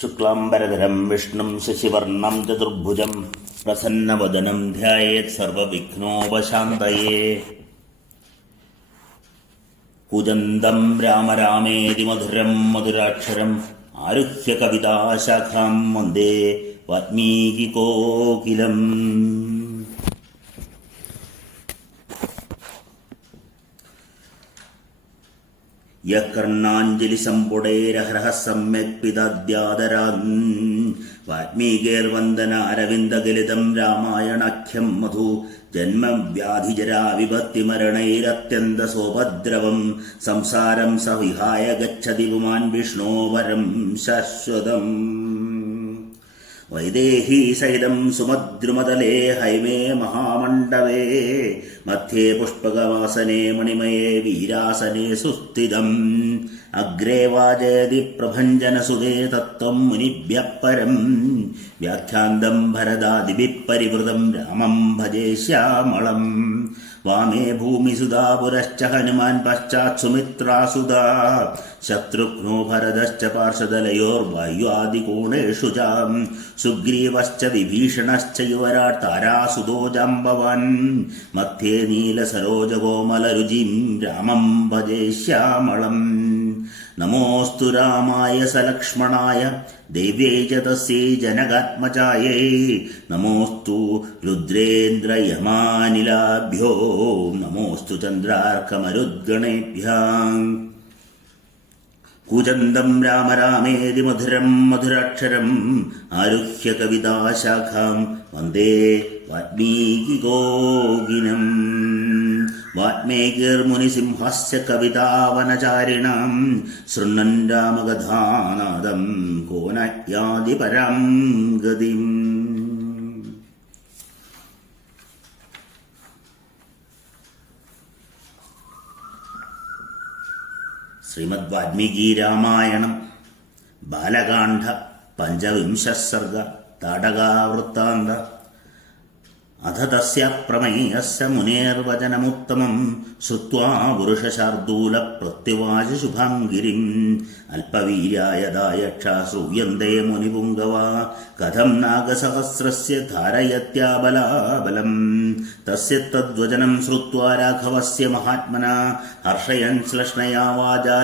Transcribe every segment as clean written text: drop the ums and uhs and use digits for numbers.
ശുക്ലാംബരധരം വിഷ്ണും ശശിവർണം ചതുർഭുജം പ്രസന്നവദനം ധ്യായേത് സർവവിഘ്നോപശാന്തയേ. കുജന്തം രാമ രാമേതി മധുരം മധുരാക്ഷരം ആരുഹ്യ കവിതാശാഖാം വന്ദേ വാൽമീകികോകിലം. യഃ കർണാഞ്ജലിസമ്പുടൈരഹരഃ സമ്യക് പിദദ്യാദരാൻ വാൽമീകേർവന്ദനാരവിന്ദഗലിതം രാമായണാഖ്യം മധു. ജന്മവ്യാധിജരാവിഭക്തിമരണൈരത്യന്തസോപദ്രവം സംസാരം സ വിഹായ ഗച്ഛതി പുമാൻ വിഷ്ണോവരം ശശ്വതം. വൈദേഹീ സഹിതം സുമദ്രുമതലേ ഹൈമേ മഹാമണ്ഡവേ മധ്യേ പുഷ്പകവാസനേ മണിമയേ വീരാസനേ സുസ്ഥിതം. അഗ്രേ വാജയതി പ്രഭഞ്ജനസുതേ തത്വം മുനിഭ്യഃ പരം. വ്യാഖ്യാന്തം ഭരതാദിഭിഃ പരിവൃതം രാമം ഭജേ ശ്യാമളം. വാമേ ഭൂമിസുതാ പുരശ്ച ഹനുമാൻ പശ്ചാത് സുമിത്രാസുതാ. ശത്രുഘ്നോ ഭരതശ്ച പാർശ്വദലയോർവായുആദികോണേഷു ച. സുഗ്രീവശ്ച വിഭീഷണശ്ച യുവരാട് താരാസുതോ ജാംബവാൻ. മധ്യേ നീലസരോജകോമലരുചിം രാമം ഭജേ ശ്യാമളം. നമോസ്തു രാമായ സലക്ഷ്മണായ ദേവ്യൈ ച തസ്യൈ ജനകാത്മജായൈ. നമോസ്തു രുദ്രേന്ദ്രയമാനിലാഭ്യോ നമോസ്തു ചന്ദ്രാർക്കമരുദ്ഗണേഭ്യഃ. കൂജന്തം രാമ രാമേതി മധുരം മധുരാക്ഷരം ആരുഹ്യ കവിതാശാഖാം വന്ദേ വാൽമീകികോകിലം. വാൽമീകിർമുനിസിംഹസ്യ കവിതാവനചാരിണാം ശൃണ്വൻ രാമകഥാനാദം കോ ന യാതി പരാം ഗതിം. ശ്രീമദ് വാൽമീകി രാമായണം ബാലകാണ്ഡ പഞ്ചവിംശഃ സർഗ താടകാവൃത്താന്ത. അഥ തസ്യ പ്രമേയസ്യ മുനേർവചനമുത്തമം ശ്രുത്വാ പുരുഷശാർദൂല പ്രത്യുവാച ശുഭാം ഗിരിം. അല്പവീര്യായദായക്ഷ ശ്രൂയന്തേ മുനിപുംഗവാ കഥം നാഗസഹസ്രസ്യ ധാരയത്യാബലാബലം. തസ്യ തദ്വചനം ശ്രുത്വാ രാഘവസ്യ മഹാത്മന ഹർഷയൻ ശ്ലഷ്ണയാ വാചാ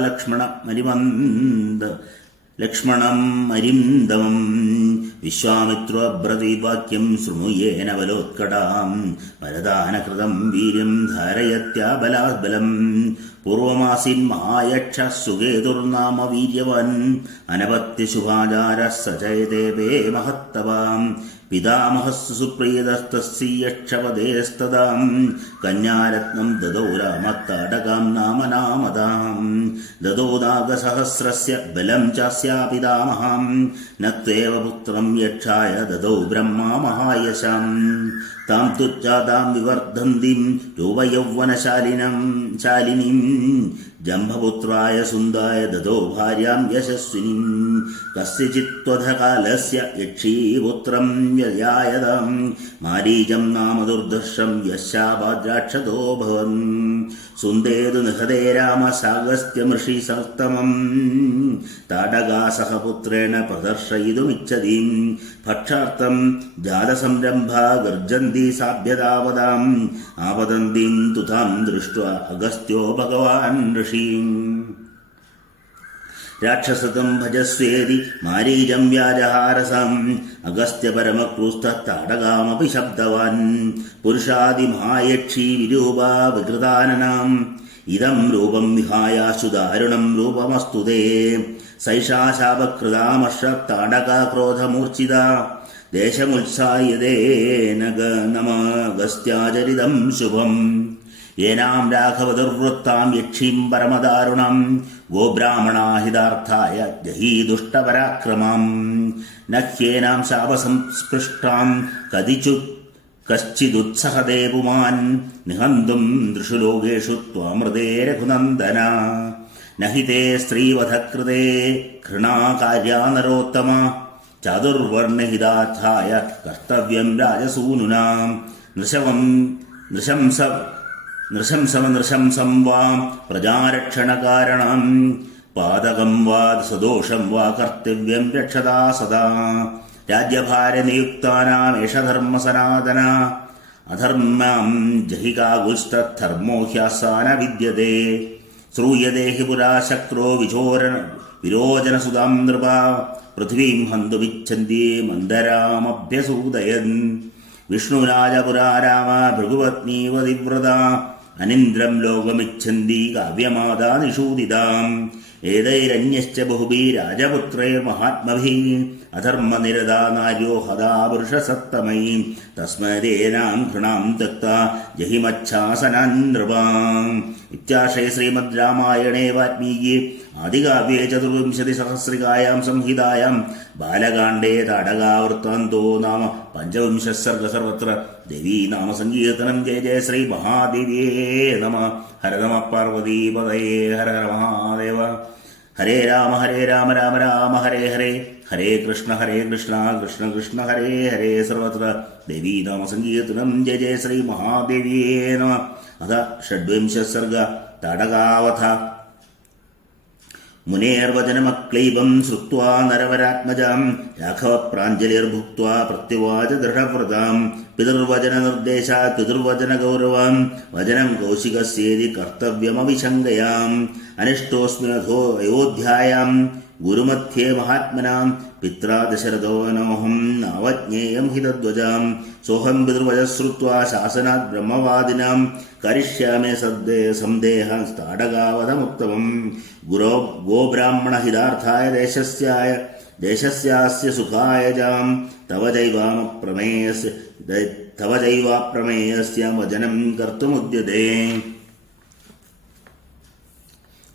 ലക്ഷ്മണം അരിന്ദമം. വിശ്വാമിത്രോബ്രതീവാക്യം ശൃണുയേന ബലോത്കടാം വരദാനകൃതം വീര്യം ധാരയത്യാബലാബലം. പൂർവമാസീൻ മഹായക്ഷ സുകേതുർനാമ വീര്യവൻ അനപത്യ ശുഭാചാര സചയദേവേ മഹത്തവാം. പിതാമഹസ്സു സുപ്രീതസ്തസ്യക്ഷവദേസ്തദാം കന്യാരത്നം ദദോ രാമത്താടകാം നാമനാമതാം. ദദോ നാഗസഹസ്രസ്യ ബലം ചാസ്യാ പിതാമഹാം നത്വേവ പുത്രം യക്ഷായ ദദോ ബ്രഹ്മാ മഹായശാം. താം തുച്ഛാതാം വിവർദ്ധന്തിം രൂപയൗവനശാലിനീം ജംഭപുത്രായ സുന്ദായ ദദോ ഭാര്യാം യശസ്വിനീം. കസ്യചിത്വധകാലസ്യ യക്ഷീപുത്രം വ്യയായതാം മാരീചം നാമ ദുർദർശം യശാഭാദ്രാക്ഷതോ ഭവൻ. സുന്ദേതു നിഹതേ രാമ സാഗസ്ത്യമൃഷി സത്തമം താടകാ സഹപുത്രേണ പ്രദർശയിതുമിച്ഛതീം. ഭക്ഷാർത്ഥം ജാതസംരംഭാ ഗർജന്തി സാഭ്യതാവതാം ആപതന്തീം തുതാം ദൃഷ്ട്വാ അഗസ്ത്യോ ഭഗവാൻ ഋഷീം. രാക്ഷസതം ഭജസ്വേതി മാരീചം വ്യാജഹാരസം അഗസ്ത്യപരമക്രൂസ്തത്താടകാമപി ശബ്ദവാൻ. പുരുഷാദിമഹായക്ഷീ വിരൂപാ വികൃതാനനാം ഇദം രൂപം വിഹായാശു ദാരുണം രൂപമസ്തു തേ. സൈഷാ ശാപകൃതാമർഷത്താടകാ ക്രോധമൂർച്ഛിത ദേശമുത്സായതേ നമഗസ്ത്യാചരിതം ശുഭം. യേനാം രാഘവദുർവൃത്താം യക്ഷീം പരമദാരുണം ഗോബ്രാഹ്മണാഹിതാർത്ഥായ ജഹീദുഷ്ടപരാക്രമാം. നഹ്യേനാം ശാപസംസ്പൃഷ്ടാം കശ്ചിദുത്സഹദേ പുമാൻ നിഹന്തും ദൃഷു ലോകേഷു ത്വാമൃതേ രഘുനന്ദന. നഹി തേ സ്ത്രീവധകൃതേ ഘൃണാകാര്യാ നരോത്തമ ചാതുർവർണ്ണഹിതാർത്ഥായ കർത്തവ്യം രാജസൂനുനാ. നൃശംസം വാം പ്രജാരക്ഷണകാരണം പാതകം വാ സദോഷം വാ കർത്തവ്യം രക്ഷതാ സദാ. രാജ്യഭാരനിയുക്താനാമേഷ ധർമ്മ സനാതന. അധർമ്മം ജഹികാഗുസ്തദ്ധർമ്മോ ഹ്യാസാന വിദ്യതേ. ശ്രൂയതേ ഹി പുരാ ശക്രോ വിരോചനസുതാം നൃപ. പൃഥ്വീം ഹന്തുമിച്ഛന്തി മന്ദരാമഭ്യസൂദയൻ. വിഷ്ണുരാജ പുരാ രാമ ഭൃഗുപത്നീവ ദിവ്രത. അനിന്ദ്രം ലോകമിച്ഛന്തി കാവ്യമാതാ നിഷൂദിതാം. ഏതൈരന്യശ്ച ബഹുഭിः രാജപുത്രൈർമഹാത്മഭിः. അധർമ്മനിരതാ നാര്യോ ഹതാ പുരുഷസത്തമൈ. തസ്മദേനാം ഘൃണാം തക്താ ജഹിമച്ഛാസനാൻ നൃപാം. ഇത്യാശയ ശ്രീമദ് രാമായണേ വാൽമീകി ആദികാവ്യേ ചതുർവിംശതിസഹസ്രികായാം സംഹിതായാം ബാലകാണ്ഡേ താടകാവൃത്താന്തോ നാമ പഞ്ചവിംശഃ സർഗ. സർവത്ര ദേവീ നാമ സങ്കീർത്തനം. ജയ ജയ ശ്രീ മഹാദേവ്യേ നമഃ. ഹര നമഃ പാർവതീപതയേ. ഹര ഹര മഹാദേവ. ഹരേ രാമ രാമ രാമ ഹരേ ഹരേ. ഹരേ കൃഷ്ണ കൃഷ്ണ കൃഷ്ണ ഹരേ ഹരേ. സർവത്ര ദേവീ നാമ സങ്കീർത്തനം. ജയ ജയ ശ്രീ മഹാദേവ്യേ നമഃ. അഥ ഷഡ്വിംശഃ സർഗ. താടകാവധ. മുനേർവചനമക്ലൈവം ശ്രുത്വാ നരവരാത്മജാം രാഘവ പ്രാഞ്ജലിർഭുക്ത്വാ പ്രത്യുവാച ദൃഢവ്രതാം. പിതൃവചനനിർദ്ദേശാത് പിതൃവചനഗൗരവാം വചനം കൗശികസ്യേതി കർത്തവ്യമവിശങ്കയാം. അനിഷ്ടോസ്മിനധോ അയോധ്യായാം ഗുരുമധ്യേ മഹാത്മനാം. പിത്രാ ദശരഥോ നോഹം നാവജ്ഞേയം ഹി തദ്വചാം. സോഹം പിതൃവചശ്രുത്വാ ശാസനാത് ബ്രഹ്മവാദിനാം. കരിഷ്യാമേ സന്ദേഹം താടകാവധമുത്തമം. ഗുരോ ഗോബ്രാഹ്മണഹിതാർത്ഥായ ദേശസ്യാസ്യ സുഖായജാം. തവ ചൈവാപ്രമേയസ്യ വചനം കർത്തുമുദ്യതേ.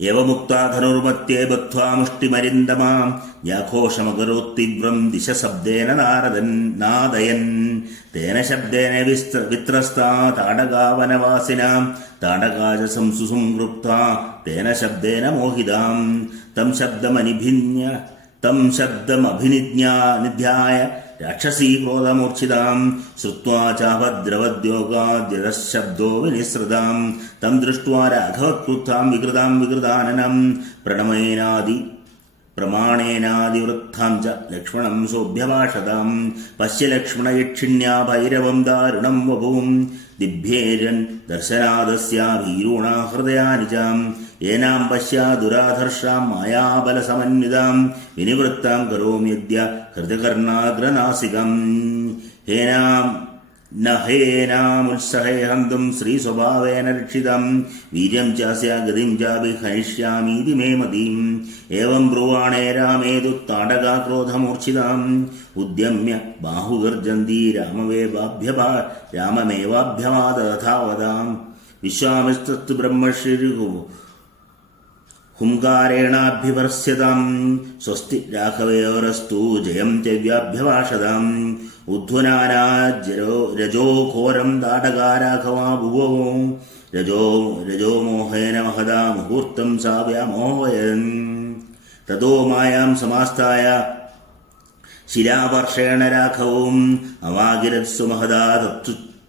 യവമുക്താ ധനുർമത്യേ ബദ്ധ്വാ മുഷ്ടിമരിന്ദമാം. യാഘോഷമകരോത്തീവ്രം ദിശശബ്ദേന നാദയൻ. തേന ശബ്ദേന വിത്രസ്താ താടകാവനവാസിനാം. താടകാച സംസുസംകൃപ്താ തേന ശബ്ദേന മോഹിതാം. തം ശബ്ദമഭിനിധ്യായ രാക്ഷസീ ക്രോധമൂർച്ഛിതാം. ശ്രുത്വാ ചാഭദ്രവദ്യോഗാദ്യതഃശബ്ദോ വിനിസൃതാം. തം ദൃഷ്ട്വാ രാഘവക്രുദ്ധാം വികൃതാനനം. പ്രമാണേനാദിവൃദ്ധാം ച ലക്ഷ്മണം സോഭ്യഭാഷതാം. പശ്യ ലക്ഷ്മണയക്ഷിണ്യാ ഭൈരവം ദാരുണം വപും. ദിഭ്യേരൻ ദർശനാദസ്യ ഭീരൂണാ ഹൃദയാനിജാം. ഏനാം പശ്യാ ദുരാധർഷാം മായാബലസമന്വിതാം. വിനിവൃത്താം കരോമ്യദ്യ ഹൃദകർണാഗ്രനാസികം. ഹേനാമുത്സഹേ ഹന്തും ശ്രീസ്വഭാവേന രക്ഷിതം. വീര്യം ചാസ്യ ഗതിം ചാപി ഹനിഷ്യാമീതി മേ മതീം. ഏവം ബ്രുവാണേ രാമേതു താടകാ ക്രോധമൂർച്ഛിതാം. ഉദ്യമ്യ ബാഹുഗർജന്തി രാമമേവാഭ്യവാദധാവതാം. വിശ്വാമിസ്തസ്തു ബ്രഹ്മർഷിരുഹു ഹുംകാരേണാഭ്യവർസ്യതാം. സ്വസ്തി രാഘവേരസ്തു ജയം ചവ്യാഭ്യഭാഷതാം. ഉദ്ധ്വനാനാ രജോഘോരം താടകാ രാഘവാ ഭുവോ. രജോമോഹേന മഹദാ മുഹൂർത്തം സാ വ്യാമോഹയൻ. തതോ മായാം സമാസ്ഥായ ശിലാവർഷേണ രാഘവം. അവാഗിരത്സു മഹദാ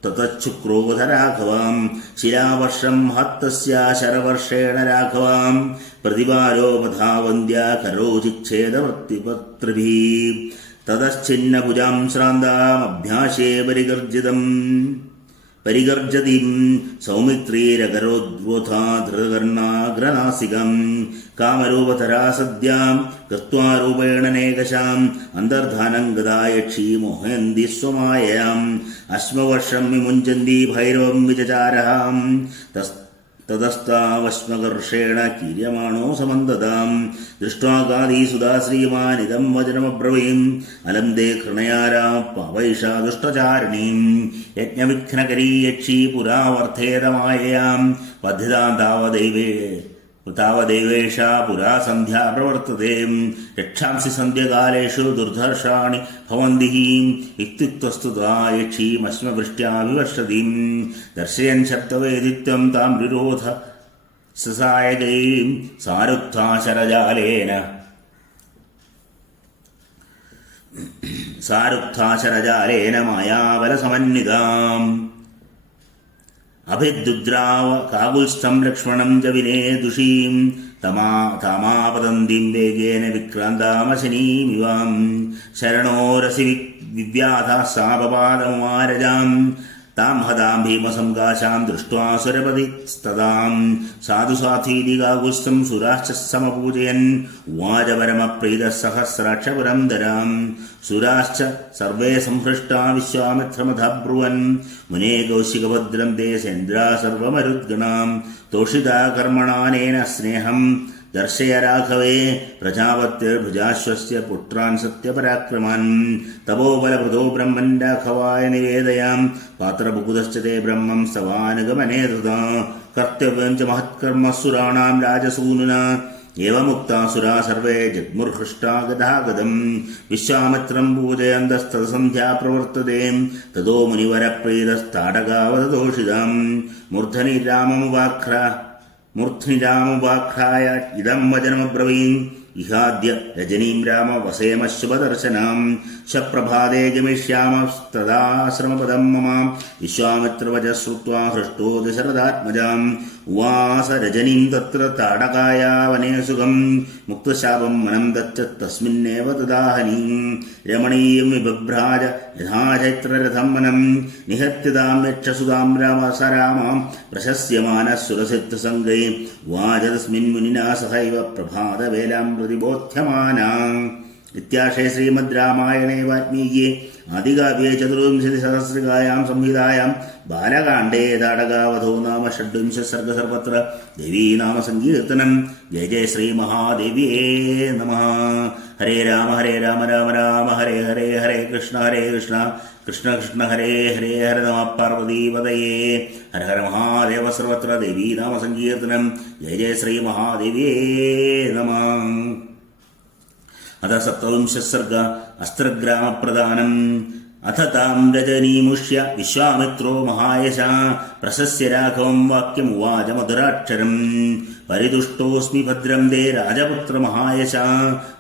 തതച്ഛുക്രോധരാഘവാം. ശിലാവർഷം മഹത്തസ്യ ശരവർഷേണ രാഘവാം. പ്രതിവാരോ മധാവന്ദ്യ കരോചിച്ഛേദവൃത്തിപത്രിഭിः. തതശ്ചിന്നഭുജാം ശ്രാന്താമഭ്യാശേ പരിഗർജതിം. സൗമിത്രീരകരോദ്വോധാ ധൃതകർണാഗ്രനാസികം. കാമരൂപധരാ സദ്യാം കൃത്വാ രൂപേണനേകശാം. അന്തർധാനം ഗദാ യക്ഷീ മോഹയന്തി സ്വമായയാം. അശ്മവർഷം വിമുഞ്ചന്തി ഭൈരവം വിചചാരഹാം. തതസ്താവശ്മകർഷേണ കീര്യമാണോ സമന്തതാം. ദൃഷ്ട്വാ ഗാധീസുധാ ശ്രീമാനിദം വചനമബ്രവീം. അലം ദേ ഹൃണയാരാ പാവൈഷാ ദുഷ്ടചാരിണീം. യജ്ഞവിഘ്നകരീ യക്ഷീ പുരാവർദ്ധേതമായയാം. പദ്ധിതാം താവദേവേഷാ പുരാ സന്ധ്യാ പ്രവർത്തതേ. രക്ഷാംസി സന്ധ്യകാലേഷു ദുർധർഷാണി ഭവന്തി. ഇത്യുക്തസ്തു താ യക്ഷീമശ്മവൃഷ്ട്യാ വിവർഷതീം. ദർശയൻ ശബ്ദവേദിത്വം താം രുരോധ സസായകൈം. സാരുക്ഥാശരജാലേന മായാബലസമന്വിതാം. അഭിദ്രുദ്രാവ കാകുൽസ്ഥം ലക്ഷ്മണം ച വിനേദുഷീം താമാപതന്തിം വേഗേന വിക്രാന്താമശനീമിവാം ശരണോരസി വിവ്യാധാസാപപാദമുമാരജാം താം ഹതാം ഭീമസംകാശാം ദൃഷ്ട്വാ സുരപതിസ്തദാം സാധുസാധീതി കാകുൽസ്ഥം സുരാശ്ച സമപൂജയൻ ഉവാച പരമപ്രീതഃ സഹസ്രാക്ഷപുരം ധരാം സുരാശ്ച സർവേ സംഹൃഷ്ടാ വിശ്വാമിത്രമഥബ്രുവൻ മുനേ കൗശികഭദ്രം തേ സേന്ദ്രാ സർവമരുദ്ഗണാം തോഷിതാ കർമ്മണാനേന സ്നേഹം ദർശയ രാഘവേ പ്രജാപത്യർഭുജാശ്വസ്യ പുത്രാൻ സത്യപരാക്രമാൻ തപോബലഭൃതോ ബ്രഹ്മൻ രാഘവായ നിവേദയാം പാത്രഭുകുതശ്ച തേ ബ്രഹ്മം സവാനുഗമനേ തഥാ കർത്തവ്യം ച മഹത്കർമ്മസുരാണാം രാജസൂനുനാ ഏവമുക്താസുരാ സർവേ ജഗ്മുർഹൃഷ്ടാ ഗതാഗതം വിശ്വാമിത്രം പൂജയന്തസ്തസന്ധ്യാ പ്രവർത്തതേ തതോ മുനിവരപ്രീതസ്താടകാവതദോഷിതാം മൂർധനി രാമമുപാഖ്യായ ഇദം വചനമബ്രവീൻ ഇഹാദ്യ രജനീം രാമ വസേമ ശുഭദർശനാം ശപ്രഭാതേ ഗമിഷ്യാമസ്തദാശ്രമപദം മമ വിശ്വാമിത്രവച ശ്രുത്വാ ഹൃഷ്ടോ ദശരഥാത്മജാം ഉവാസ രജനീം തത്ര താടകായ വനേ സുഖം മുക്തശാപം വനം ദച്ച തസ്മിന്നേവ തദാഹനീം രമണീയം വിഭ്രാജ യഥാചൈത്രരഥം വനം നിഹത്യതാം യക്ഷസുതാം രാമസരാമാം പ്രശസ്യമാനഃ സുരസിദ്ധസംഗൈ ഉവാച തസ്മിൻ മുനിനാ സഹൈവ പ്രഭാതവേലാം പ്രതിബോധ്യമാനാം. ഇത്യാശേ ശ്രീമദ് രാമായണേ വാൽമീകിയെ ആദികാവ്യേ ചതുർവിംശതിസഹസ്രകായാം സംഹിതായാം ബാലകാണ്ഡേ താടകാവധോ നാമ ഷഡ്വിംശ സർഗ സർവത്ര ദേവീ നാമ സങ്കീർത്തനം. ജയ ജയ ശ്രീ മഹാദേവിയേ നമഃ. ഹരേ രാമ രാമ രാമ ഹരേ ഹരേ ഹരേ കൃഷ്ണ കൃഷ്ണ കൃഷ്ണ ഹരേ ഹരേ ഹര നമ പാർവതീപതയേ. ഹര ഹര മഹാദേവ സർവത്ര ദേവീ നാമ സങ്കീർത്തനം. ജയ ജയ ശ്രീ മഹാദേവിയേ നമഃ. അഥ സപ്തവിംശഃ സർഗ അസ്ത്രഗ്രാമപ്രദാനം. അഥ താം രജനീമുഷ്യ വിശ്വാമിത്രോ മഹായശ പ്രശസ്യ രാഘവം വാക്യമുവാച മധുരാക്ഷരം. പരിതുഷ്ടോസ്മി ഭദ്രം ദേ രാജപുത്ര മഹായശ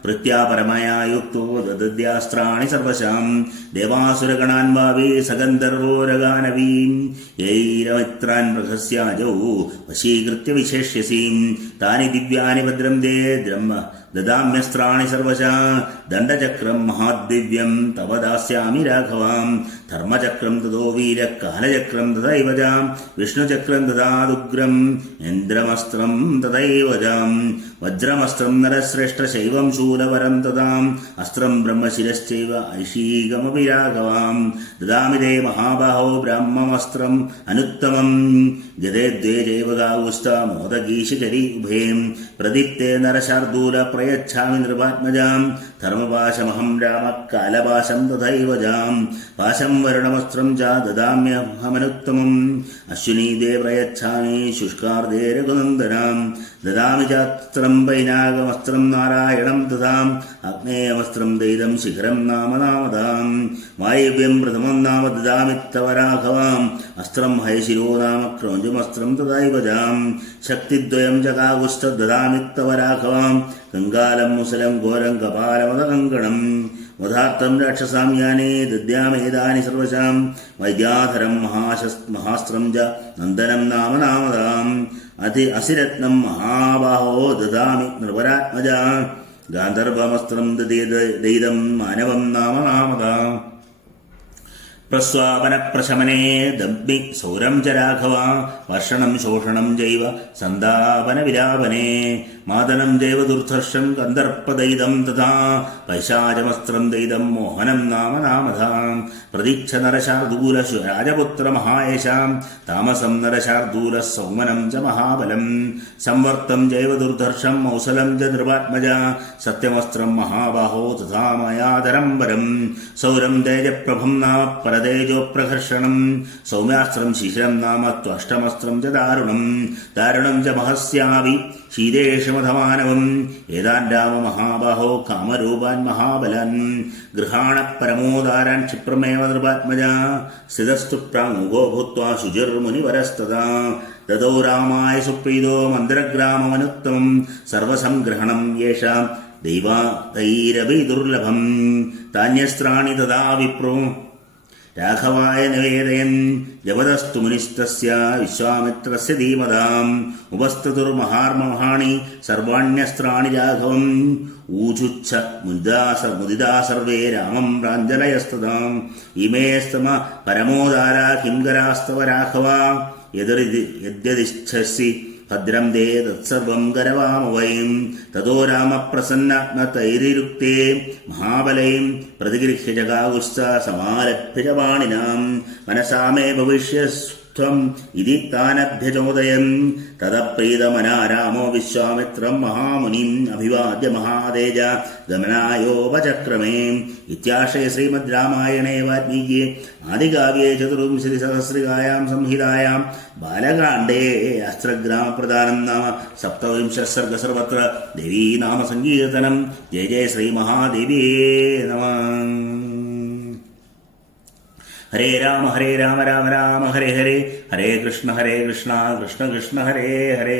പ്രത്യാപരമയാ യുക്തോ ദദ്യാസ്ത്രാണി സർവശാം ദേവാസുരഗണാൻ വാവേ സഗന്ധർവോരഗാനവീം യൈരമിത്രാൻ പ്രഹസ്യാജൗ വശീകൃത്യ വിശേഷ്യസീം താനി ദിവ്യാനി ഭദ്രം ദേ ബ്രഹ്മ ദദാമ്യസ്ത്രാണി സർവശാ ദണ്ഡചക്രം മഹാദിവ്യം തവ ദാസ്യാമി രാഘവാം ധർമ്മചക്രം തതോ വീര കാലചക്രം തഥൈവജാം വിഷ്ണുചക്രം തഥാദുഗ്രം ഇന്ദ്രമസ്ത്രം തഥൈവജാം വജ്രമസ്ത്രം നരശ്രേഷ്ഠ ശൈവം ശൂലവരം തഥാം അസ്ത്രം ബ്രഹ്മശിരശ്ചൈവ ഐഷീകമപി രാഘവാം ദദാമി തേ മഹാബാഹോ ബ്രഹ്മമസ്ത്രം അനുത്തമം ഗതേ ദ്വേ ജൈവ ഗാവുസ്ത മോദഗീശികരി ഉഭേ പ്രദീപ്തേ നരശാർദൂല പ്രയച്ഛാമി നൃപാത്മജാം ധർമ്മപാശമഹം രാമ കാലപാശം തഥൈവജാം പാശം വരുണമസ്ത്രം ച ദദാമ്യഹമനുത്തമം അശ്വിനീദേ പ്രയച്ഛാമി ശുഷ്കാർദേ രഘുനന്ദനാം ദദാമി ചാസ്ത്രം പൈനാകമസ്ത്രം നാരായണം ദദാം അഗ്നേയമസ്ത്രം ദൈതം ശിഖരം നാമ നാമതാം വായവ്യം പ്രഥമം നാമ ദദാമിത്തവ രാഘവാം അസ്ത്രം ഹയശിരോ നാമ ക്രൗഞ്ചമസ്ത്രം തഥൈവജാം ശക്തിദ്വയം ച കാകുസ്ഥ ദദാമിത്തവ രാഘവാം ഗംഗാലം മുസലം ഘോരം കപാലമതകങ്കണം വധാർത്ഥം രാക്ഷസാം യാനേ ദദ്യാമേതാനി സർവശാം വൈദ്യാധരം മഹാസ്ത്രം ച നന്ദനം നാമ നാമതാം അസിരത്നം മഹാബാഹോ ദദാമി നൃപരാത്മജ ഗാന്ധർവമസ്ത്രം ദൈതം മാനവം നാമ നാമതാം പ്രസ്വാപന പ്രശമനേ ദഗ്നി സൗരം ച രാഘവ വർഷണം ശോഷണം ജൈവ സന്താപന വിലാപനേ മാതനം ജൈവ ദുർധർഷം കന്ദർപ്പദൈതം തഥാ പൈശാചമസ്ത്രം ദൈതം മോഹനം നാമ നാമധാം പ്രതീക്ഷ നരശാർദൂല രാജപുത്ര മഹായശാം താമസം നരശാർദൂല സൗമനം ച മഹാബലം സംവർത്തം ജൈവ ദുർധർഷം മൗസലം ച നൃപാത്മജ സത്യമസ്ത്രം മഹാബാഹോ തഥാ മയാധരം വരം സൗരം തേജപ്രഭം നാമ പരതേജോ പ്രഹർഷണം സൗമ്യാസ്ത്രം ശിശിരം നാമ ത്വഷ്ടമസ്ത്രം ച ദാരുണം ച മഹസ്യാവി ശീതേഷമധമാനവം ഏതാൻ രാമ മഹാബാഹോ കാമരൂപാൻ മഹാബലാൻ ഗൃഹാണ പരമോദാരാൻ ക്ഷിപ്രമേവ നൃപാത്മജ സ്ഥിതസ്തു പ്രാമുഖോ ഭൂത്വാ ശുചിർമുനിവരസ്തദാ തതോ രാമായ സുപ്രീതോ മന്ദിരഗ്രാമമനുത്തമം സർവസംഗ്രഹണം യേഷാം ദൈവൈരവി ദുർലഭം താന്യസ്ത്രാണി തഥാ വിപ്രോ രാഘവായ നിവേദയൻ ജപതസ്തു മുനിസ്തസ്യ വിശ്വാമിത്രസ്യ ധീമതാം ഉപസ്തുതുർമഹാർമഹാണി സർവാണ്യസ്ത്രാണി രാഘവം ഊചുച്ഛ മുദിതാ സർവേ രാമം പ്രാഞ്ജലയസ്തതാം ഇമേസ്തമ പരമോദാര കിംകരാസ്തവ രാഘവ യദ്യദിച്ഛസി ഭദ്രം ദേ തത്സർവം കരവാമവൈം തതോ രാമപ്രസന്നാത്മതൈരിരുക്തേ മഹാബലൈം പ്രതിഗൃഹ്യ ജഗാകുസ്ത സമാരഭ്യജപാണിനാം മനസാ മേ ഭവിഷ്യസ്ത്വം ഇതി താനഭ്യചോദയൻ തദപ്രീതമനാ രാമോ വിശ്വാമിത്രം മഹാമുനിം അഭിവാദ്യ മഹാതേജ ഗമനായോപചക്രമേ. ഇത്യാശയ ശ്രീമദ് രാമായണേ വാൽമീകിയെ ആദികാവ്യേ ചതുർവിംശതിസഹസ്രികായാം സംഹിതായാം ബാലകാണ്ഡേ അസ്ത്രഗ്രാമപ്രധാനം നാമ സപ്തവിംശ സർഗ സർവത്ര ദേവീ നാമ സങ്കീർത്തനം. ജയ ജയ ശ്രീ മഹാദേവിയേ നമഃ. ഹരേ രാമ രാമ രാമ ഹരേ ഹരേ ഹരേ കൃഷ്ണ കൃഷ്ണ കൃഷ്ണ ഹരേ ഹരേ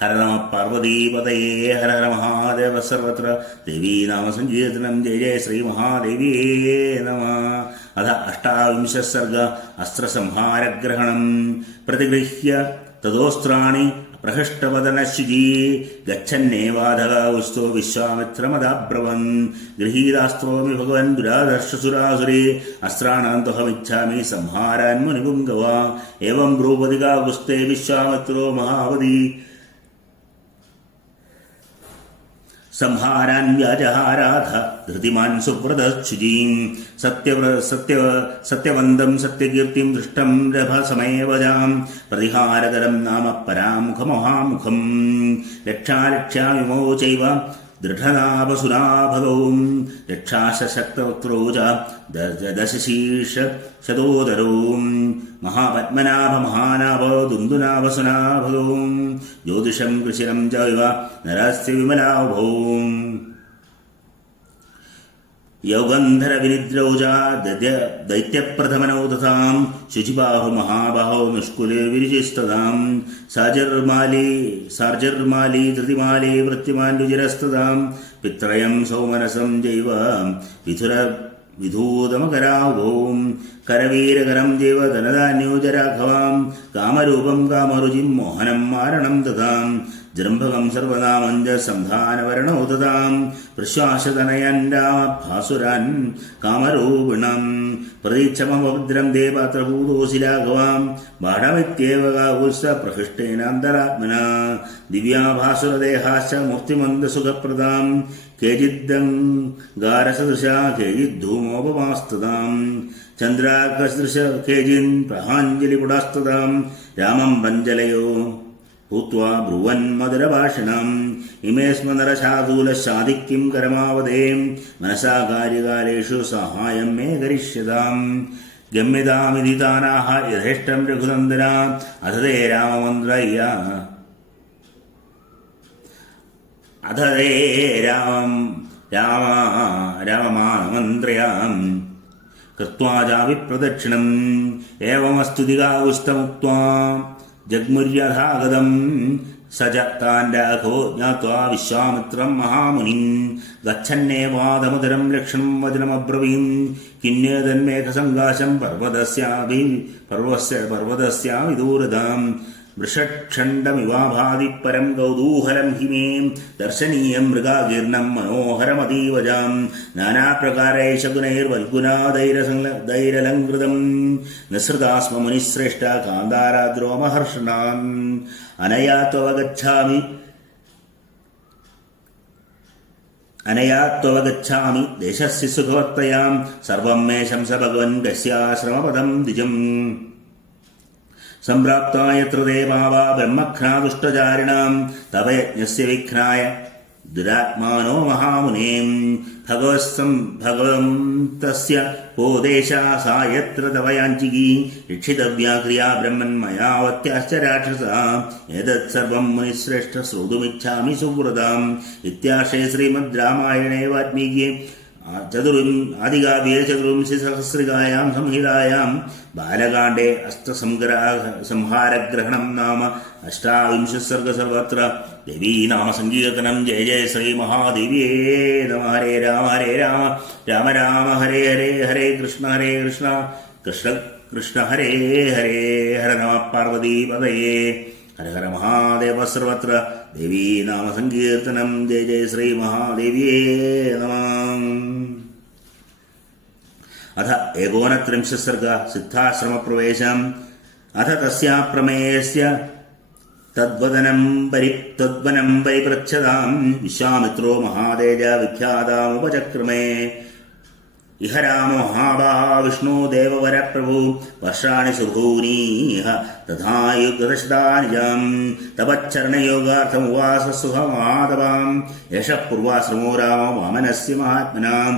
ഹര നമ പാർവതീപതയേ ഹര ഹര മഹാദേവ സർവത്ര ദേവീ നാമ സങ്കീർത്തനം. ജയ ജയ ശ്രീ മഹാദേവിയേ നമഃ. അഥ അഷ്ടാവിംശ സർഗ അസ്ത്രസംഹാരഗ്രഹണം. പ്രതിഗൃഹ്യ തദോസ്ത്രാണി പ്രഹഷ്ടവദനശുചീ ഗച്ഛന്നേവാധകാവുസ്തോ വിശ്വാമിത്രമദാബ്രവൻ ഗൃഹീതാസ്ത്രോമി ഭഗവൻ ദുരാധർഷസുരാസുരേ അസ്ത്രാണാന്തഹമിച്ഛാമി സംഹാരാൻ മുനിപുംഗവ ഏവം ബ്രൂപതികാകുസ്തേ വിശ്വാമിത്രോ മഹാവതി സംഹാരാൻ വ്യാജഹാരാധ ധൃതിമാൻ സുവ്രതശുചീം സത്യവന്തം സത്യകീർത്തിം ദൃഷ്ടം രഭസമേവജാം പ്രതിഹാരകരം നാമ പരാമുഖമഹാമുഖം രക്ഷാരക്ഷ്യാമിമോ ചൈവ ദൃഢനാഭസുനാഭഗൗം രക്ഷാശക്തവക്ത്രൗച ദശശീർഷ ശതോദരവും മഹാപത്മനാഭ മഹാനാഭോ ദുന്ദുനാഭസുനാഭഗൗം ജ്യോതിഷം കൃശിരം ചൈവ നരസ്യ വിമലാഭൗം യൗഗന്ധര വിനിദ്രൗജ ദൈത്യപ്രഥമനൗ തഥാം ശുചിബാഹു മഹാബാഹോ നിഷ്കുലേ വിരിചിസ്തതാം സാർജർമാലി ധൃതിമാലി വൃത്തിമാൻ രുചിരസ്തതാം പിത്രയം സൗമനസം ജൈവ വിധൂതമകരാഭോം കരവീരകരം ജൈവ ധനധാന്യോജരാഘവാം കാമരൂപം കാമരുചിം മോഹനം മാരണം തഥാം ജൃംഭകം സർവനാമഞ്ച സംധാനവരണോ തഥാം പ്രശ്വാസതനയൻ രാമഭാസുരാൻ കാമരൂപിണം പ്രതീക്ഷമഭദ്രം ദേവാത്രഭൂതോശിലാഘവാം ബാഢമിത്യേവ കാകുൽസ പ്രഹൃഷ്ടേനാന്തരാത്മന ദിവ്യാഭാസുരദേഹാശ്ച മൂർത്തിമന്ദസുഖപ്രദാം കേചിദ്ദംഗാരസദൃശ കേചിദ്ധൂമോപമാസ്തതാം ചന്ദ്രാകസദൃശ കേചിൻ പ്രഹാഞ്ജലിപുടാസ്തതാം രാമം പഞ്ജലയോ ഭൂത്വാ ബ്രുവൻ മധുരഭാഷണം ഇമേ സ്മ നരശാതൂലശാധിക്യം കരമാവതേ മനസാ കാര്യകാലേഷു സഹായം മേ കരിഷ്യതാം ഗമ്യതാമിതി താനാഹ യഥേഷ്ടം രഘുനന്ദന അഥതേ രാമമന്ത്രയ്യ അഥതേ രാമമാമന്ത്രയാം കൃത്വാ ചാവിപ്രദക്ഷിണം ഏവമസ്തുതികാവുസ്തമുക്ത്വാ ജഗ്മുര്യഥാഗതം സജ താൻ രാഘവോ ജ്ഞാത്വാ വിശ്വാമിത്രം മഹാമുനിം ഗച്ഛന്നേവാദമുദരം ലക്ഷണം വചനമബ്രവീം കിന്യേതന്മേഘസങ്കാശം പർവതസ്യാവിദൂരതാം വൃഷക്ഷണ്ഡമിവാഭാതി പരം കൗതൂഹലം ഹിമേ ദർശനീയം മൃഗാകീർണം മനോഹരമതീവജാം നാനാപ്രകാരൈശകുനൈർവൽഗുനാദൈരലങ്കൃതം നിസൃതാസ്മ മുനിശ്രേഷ്ഠ കാന്താരാദ്രോമഹർഷണാൻ അനയാത്വവഗച്ഛാമി ദേശസ്യ സുഖവത്തയാം സർവം മേ ശംസ ഭഗവൻ ഗസ്യാശ്രമപദം ദ്വിജം സംപ്രാപ്താ യത്ര ദേവാവാ ബ്രഹ്മഘ്നാ ദുഷ്ടചാരിണാം തവ യജ്ഞസ്യ വിഘ്നായ ദുരാത്മാനോ മഹാമുനേം ഭഗവന്തസ്യ കോ ദേശാ സാ യത്ര തവ യാഞ്ചികീ രക്ഷിതവ്യാ ക്രിയാ ബ്രഹ്മന്മയാവത്യാശ്ച രാക്ഷസാ ഏതത് സർവം മുനിശ്രേഷ്ഠ ശ്രോതുമിച്ഛാമി സുവ്രതാം. ഇത്യാശയ ശ്രീമദ് രാമായണേ വാൽമീകിയെ ആദികാവ്യേ ചതുർവിംശതിസഹസ്രികായാം സംഹിതായാം ബാലകാണ്ഡേ അസ്ത്രസംഹാരഗ്രഹണം നാമ അഷ്ടാവിംശ സർഗ സർവത്ര ദേവീ നാമ സങ്കീർത്തനം. ജയ ജയ ശ്രീ മഹാദേവിയേ നമഃ. ഹരേ രാമ രാമ രാമ ഹരേ ഹരേ ഹരേ കൃഷ്ണ കൃഷ്ണ കൃഷ്ണ ഹരേ ഹരേ ഹര നമ പാർവതീപതയേ ഹര ഹര മഹാദേവ സർവത്ര ദേവീ നാമ സങ്കീർത്തനം ജയ ജയ ശ്രീ മഹാദേവ്യേ നമഃ. അഥ ഏകോനത്രിംശത് സർഗ സിദ്ധാശ്രമപ്രവേശം. അഥ തസ്യാ പ്രമേയസ്യ തദ്വദനം പരിപൃച്ഛതാം വിശ്വാമിത്രോ മഹാതേജ വിഖ്യാതാമുപചക്രമേ. ഇഹ രാമോ മഹാബാഹ വിഷ്ണു ദേവവരപ്രഭു വർഷാണി സുഭൂനീഹ തഥായുഗദശതാനിജാം തപശ്ചരണയോഗാർത്ഥമുവാസ സുഖമാധവാം യശ പൂർവാശ്രമോ രാമോ വാമനസ്യ മഹാത്മനാം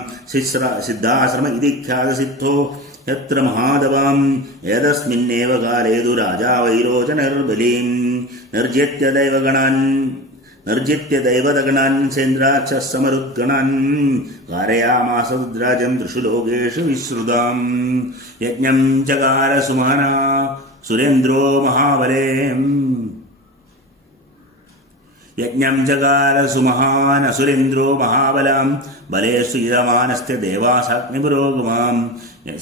സിദ്ധാശ്രമ ഇതി ഖ്യാതസിദ്ധോ യത്ര മഹാദവാം ഏതസ്മിന്നേവ കാലേതു രാജാ വൈരോചനർബലീം നിർജിത്യ ദൈവതഗണാൻ സേന്ദ്രാക്ഷ സമരുദ്ഗണാൻ കാരയാമാസ രുദ്രാജം ത്രിഷു ലോകേഷു വിശ്രുതാം. യജ്ഞം ചകാര സുമാന സുരേന്ദ്രോ മഹാബലേ. യജ്ഞം ചകാര സുമഹാൻ അസുരേന്ദ്രോ മഹാബലാം ബലേഷു യജമാനസ്യ ദേവാസാഗ്നിപുരോഗമാം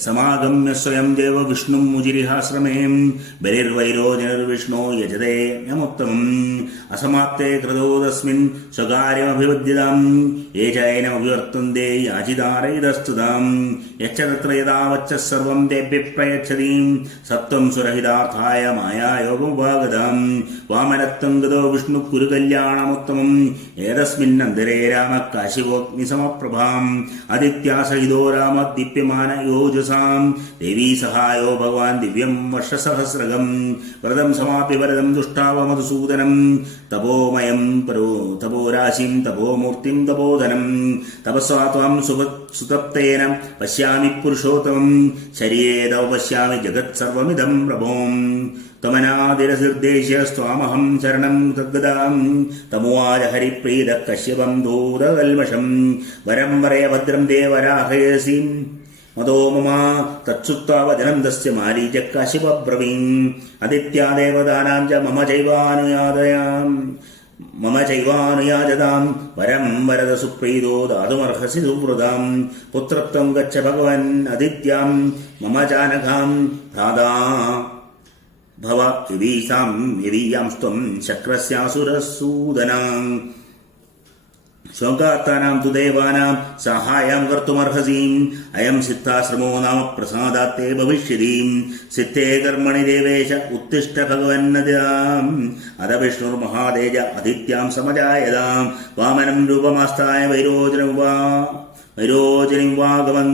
സമാഗമ്യ സ്വയം ദേവ വിഷ്ണും മുജിരിഹാശ്രമേ ബലിർവൈരോചനർവിഷ്ണോ യജതേ യജ്ഞമുത്തമം അസമാപ്തേ കൃതോ തസ്മിൻ സ്വകാര്യമഭിവദ്യതാം യേ ചൈനമഭിവർത്തന്തേ യാചിതാരയിതസ്തുതാം യച്ച തത്ര യഥാവച്ച സർവം തേഭ്യഃ പ്രയച്ഛതീം സത്വം സുരഹിതാർത്ഥായ മായായോഗമുപാഗതാം വാമനത്വം ഗതോ വിഷ്ണു കുരു കല്യാണമുത്തമം ഏതസ്മിന്നന്തരേ രാമ കാശിവോഗ്നിസമപ്രഭാം ആദിത്യാസഹിതോ രാമ ദീപ്യമാന യോജസാം ദേവീ സഹായോ ഭഗവാൻ ദിവ്യം വർഷസഹസ്രകം വ്രതം സമാപ്യ വരദം ദുഷ്ടാവ മധുസൂദനം തപോമയം തപോരാശിം തപോമൂർത്തിം തപോധനം തപസ്വാ ത്വാം സുതപ്തേന പശ്യാമി പുരുഷോത്തമം ശരീരേ തവ പശ്യാമി ജഗത് സർവമിദം പ്രഭോം ത്വമനാദിരസിർദ്ദേശ്യസ്ത്വാമഹം ശരണം തദ്ഗതാം തമുവാച ഹരിപ്രീത കശ്യപം ദൂതകൽമഷം വരം വരയ ഭദ്രം ദേവരാഹയസി മതോ മമ തത്സുത്വാ വചനം തസ്യ മാരീച കാശിപബ്രവീം ആദിത്യാദേവതാനാം ച മമ ചൈവാനുയാജതാം വരം വരദ സുപ്രീതോ ദാതുമർഹസി സുവൃതാം പുത്രത്വം ഗച്ഛ ഭഗവൻ ആദിത്യാം മമ ജാനകാം ഭ്രാതാ ഭവ യവീയാം സ്ത്വം ശക്രസ്യാസുരസൂദനാം ശോകാത്താനാം തു ദേവാനാം സഹായം കർത്തുമർഹസീം അയം സിദ്ധാശ്രമോ നാമ പ്രസാദാത്തേ ഭവിഷ്യതീം സിദ്ധേ കർമ്മണി ദേവേശ ഉത്തിഷ്ഠ ഭഗവന്നതാം അത വിഷ്ണുർമഹാതേജ ആദിത്യാം സമജായതാം വാമനം രൂപമാസ്ഥായ വൈരോചനിവാഗമൻ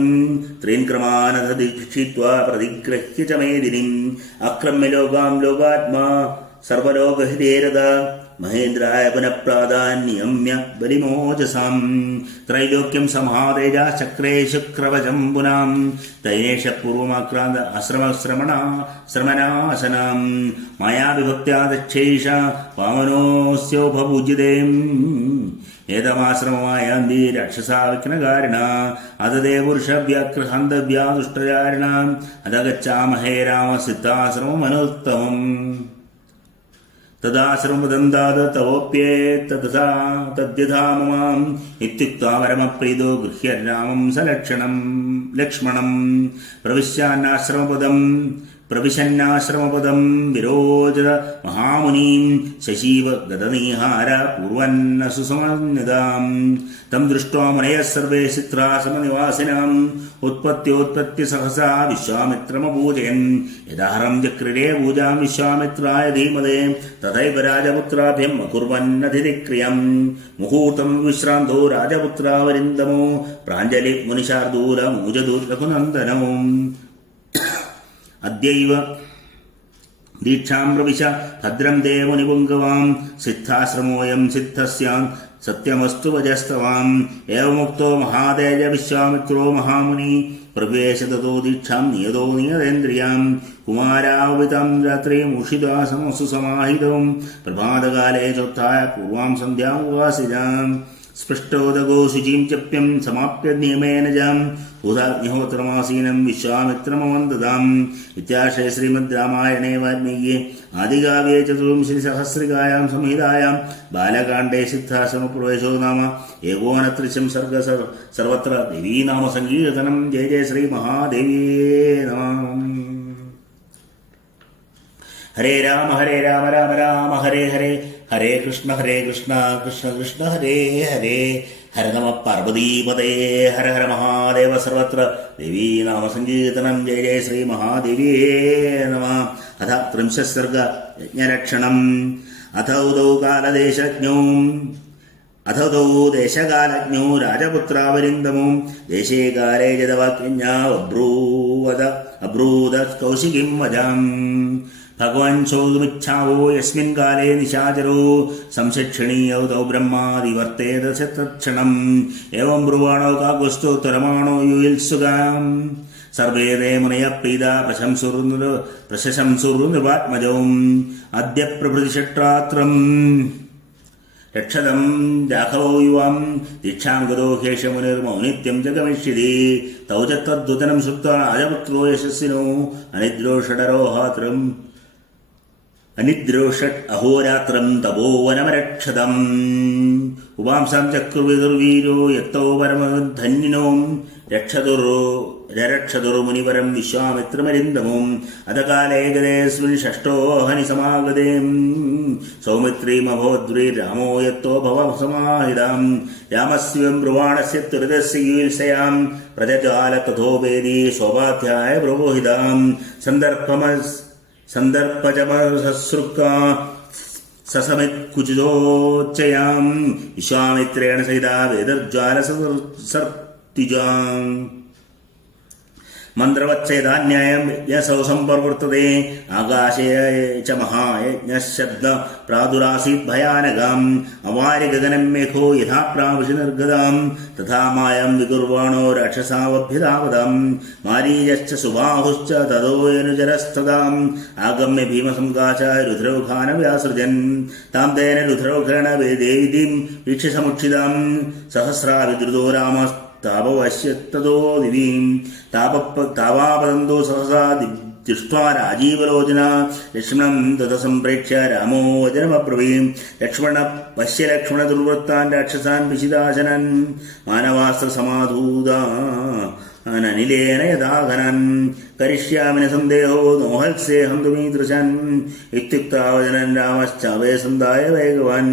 ത്രീൻ ക്രമാനഥ ദീക്ഷിത്വാ പ്രതിഗ്രഹ്യ ച മേദിനിം അക്രമ്യ ലോകാം ലോകാത്മാ സർവലോകഹിതേരത മഹേന്ദ്രായ പുനഃപ്രാധാന്യമ്യ ബലിമോജസാം ത്രൈലോക്യം സമാതേജ ചക്രേ ശുക്രവചം പുനാം തയേഷ പൂർവമാക്രാന്ത ശ്രമനാശനാം മയാ വിഭക്ത്യാ ദക്ഷേഷ വാമനോസ്യോപപൂജ്യതേ ഏതമാശ്രമമായാന്തി രക്ഷസാ വിഘ്നകാരിണ അതേ പുരുഷവ്യാഗ്രഹന്തവ്യാ ദുഷ്ടചാരിണ അത ഗച്ഛാമഹേ രാമ സിദ്ധാശ്രമമനുത്തമം തദാശ്രമപദം ദാത തവോപ്യേത്തദ്യഥാ മമാം ഇത്യുക്ത്വാ പരമപ്രീതോ ഗൃഹ്യ രാമം ലക്ഷ്മണം പ്രവിശന്നാശ്രമപദം വിരോചത മഹാമുനീം ശശീവ ഗതനീഹാര പൂർവന്നസു സമന്വിതാം തം ദൃഷ്ട്വാ മുനയഃ സർവേ ചിത്രാശ്രമനിവാസിനാം ഉത്പത്യോത്പത്യ സഹസാ വിശ്വാമിത്രമപൂജയൻ യഥാഹരം ചക്രിരേ പൂജാം വിശ്വാമിത്രായ ധീമതേ തഥൈവ രാജപുത്രാഭ്യം അകുർവന്നതിരിക്രിയം മുഹൂർത്തം വിശ്രാന്തോ രാജപുത്രാവരിന്ദമോ പ്രാഞ്ജലി മുനിശാർദൂല മൂജദൂർരഘുനന്ദനമോ അദ്യൈവ ദീക്ഷാം പ്രവിശ ഭദ്രം ദേവമുനിപുങ്കവാം സിദ്ധാശ്രമോയം സിദ്ധസ്യാം സത്യമസ്തു വജസ്തവാം ഏവമുക്തോ മഹാതേജ വിശ്വാമിത്രോ മഹാമുനി പ്രവേശതോ ദീക്ഷാം നിയതോ നിയതേന്ദ്രിയാം കുമാരാവിതം രാത്രിം ഉഷിതാസമസു സമാഹിതം പ്രഭാതകാലേ ചോത്ഥായ പൂർവാം സന്ധ്യാം ഉപാസിതാം സ്പൃഷ്ടോദകോ ശുചിം ചപ്യം സമാപ്യ നിയമേന ജാം ഭൂതാഗ്നിഹോത്രമാസീനം വിശ്വാമിത്രമവന്തതാം. ഇത്യാശയ ശ്രീമദ് രാമായണേ വാൽമീകിയെ ആദികാവ്യേ ചതുർവിംശതിസഹസ്രികായാം സംഹിതായാം ബാലകാണ്ഡേ സിദ്ധാശ്രമപ്രവേശോ നാമ ഏകോനത്രിശം സർഗ സർവത്ര ദേവീനാമ സങ്കീർത്തനം. ജയ ജയ ശ്രീ മഹാദേവിയേ നമഃ. ഹരേ രാമ രാമ രാമ ഹരേ ഹരേ, ഹരേ കൃഷ്ണ കൃഷ്ണ കൃഷ്ണ ഹരേ ഹരേ. ഹര നമ പാർവതീപതേ, ഹര ഹര മഹാദേവ. സർവത്ര ദേവീനാമ സങ്കീർത്തനം. ജയ ജയ ശ്രീ മഹാദേവിയേ നമ. അഥ ത്രിംശസ്സർഗ യജ്ഞരക്ഷണം. അഥൗ ദേശകാലജ്ഞോ രാജപുത്രാവരിന്ദമോ ദേശേ കാലേ ജതവാക്യജ്ഞാബ്രൂത കൗശികിം വജാം. ഭഗവാൻ ചോതുമിച്ഛാവോ യസ്മിൻ കാലേ നിശാചരോ സംശിക്ഷണീയൗ തൗ ബ്രഹ്മാദിവർത്തേത തത്ക്ഷണം. ഏവം ബ്രുവാണോ കാകുസ്തോത്തരമാണോ യുയിത്സുകാം. സർവേ തേ മുനയ പ്രീത പ്രശംസുർനിർവാത്മജൗം. അദ്യ പ്രഭൃതിഷട്രാത്രം രക്ഷതം രാഘവോ യുവാം ദീക്ഷാംഗതോ ഹേഷമുനിർമൗനിത്യം ജഗമിഷ്യതി. തൗ ച തദ്ദുതനം സുപ്ത്വാ അജപുത്രോ യശസ്സിനോ അനിദ്രോഷട് അഹോരാത്രം തപോവനമരക്ഷതം. ഉപാംസാം ചക്രുവിതുർവീരോ യത്തോ പരമധന്യിനോ രക്ഷതുർമുനിവരം വിശ്വാമിത്രമരിന്ദമോ. അധകാലേ ഗതേസ്മിൻ ഷഷ്ടോ ഹനി സമാഗതേ സൗമിത്രീമഭോദ്രീരാമോ യത്തോ ഭവസമാഹിതാം. രാമസ്യം ബ്രുവാണസ്യ ത്രിതസ്യ യുത്സയാം പ്രജജാല തഥോപേദി സ്വോപാധ്യായ പ്രബോഹിതാം. സന്ദർഭജമസൃക്ക സസമിത്കുചിതോച്ചയാം വിശ്വാമിത്രേണ സഹിതാ വേദർജ്വാല സർത്തിജാം. മന്ത്രവച്ഛേദാന്യായം യസൗ സംപ്രവർത്തതേ ആകാശേ ച മഹായജ്ഞശബ്ദ പ്രാദുരാസീത് ഭയാനകാം. അവാരി ഗഗനം മേഘോ യഥാ പ്രാവിശ നിർഗതാം തഥാ മായം വിദുർവാണോ രാക്ഷസാവഭ്യതാവതാം. മാരീചശ്ച സുബാഹുശ്ച തതോയനുചരസ്തദാം ആഗമ്യ ഭീമസംകാശ രുദ്രൗഘാനവ്യാസൃജൻ. താം തേന രുദ്രൗഘേണ ദേവീം വീക്ഷ്യ സമുക്ഷിതാം സഹസ്രാവിദ്രുതോ രാമ താപവശ്യത്തതോ ദിവീം. താവാപതന്തോ സഹസാ ദൃഷ്ട്വാ രാജീവലോചന ലക്ഷ്മണം തത സംപ്രേക്ഷ്യ രാമോ വചനമബ്രവീം. ലക്ഷ്മണ പശ്യ ലക്ഷ്മണ ദുർവൃത്താൻ രാക്ഷസാൻ വിശിദാശനൻ മാനവാസ്ത്ര സമാധൂതാനിലേന യഥാഘനൻ. കരിഷ്യാമിന സന്ദേഹോ നോഹത്സേഹം തുമീദൃശൻ ഇത്യുക്താവചനൻ രാമശ്ചാവേ സന്ധായ വേഗവാൻ.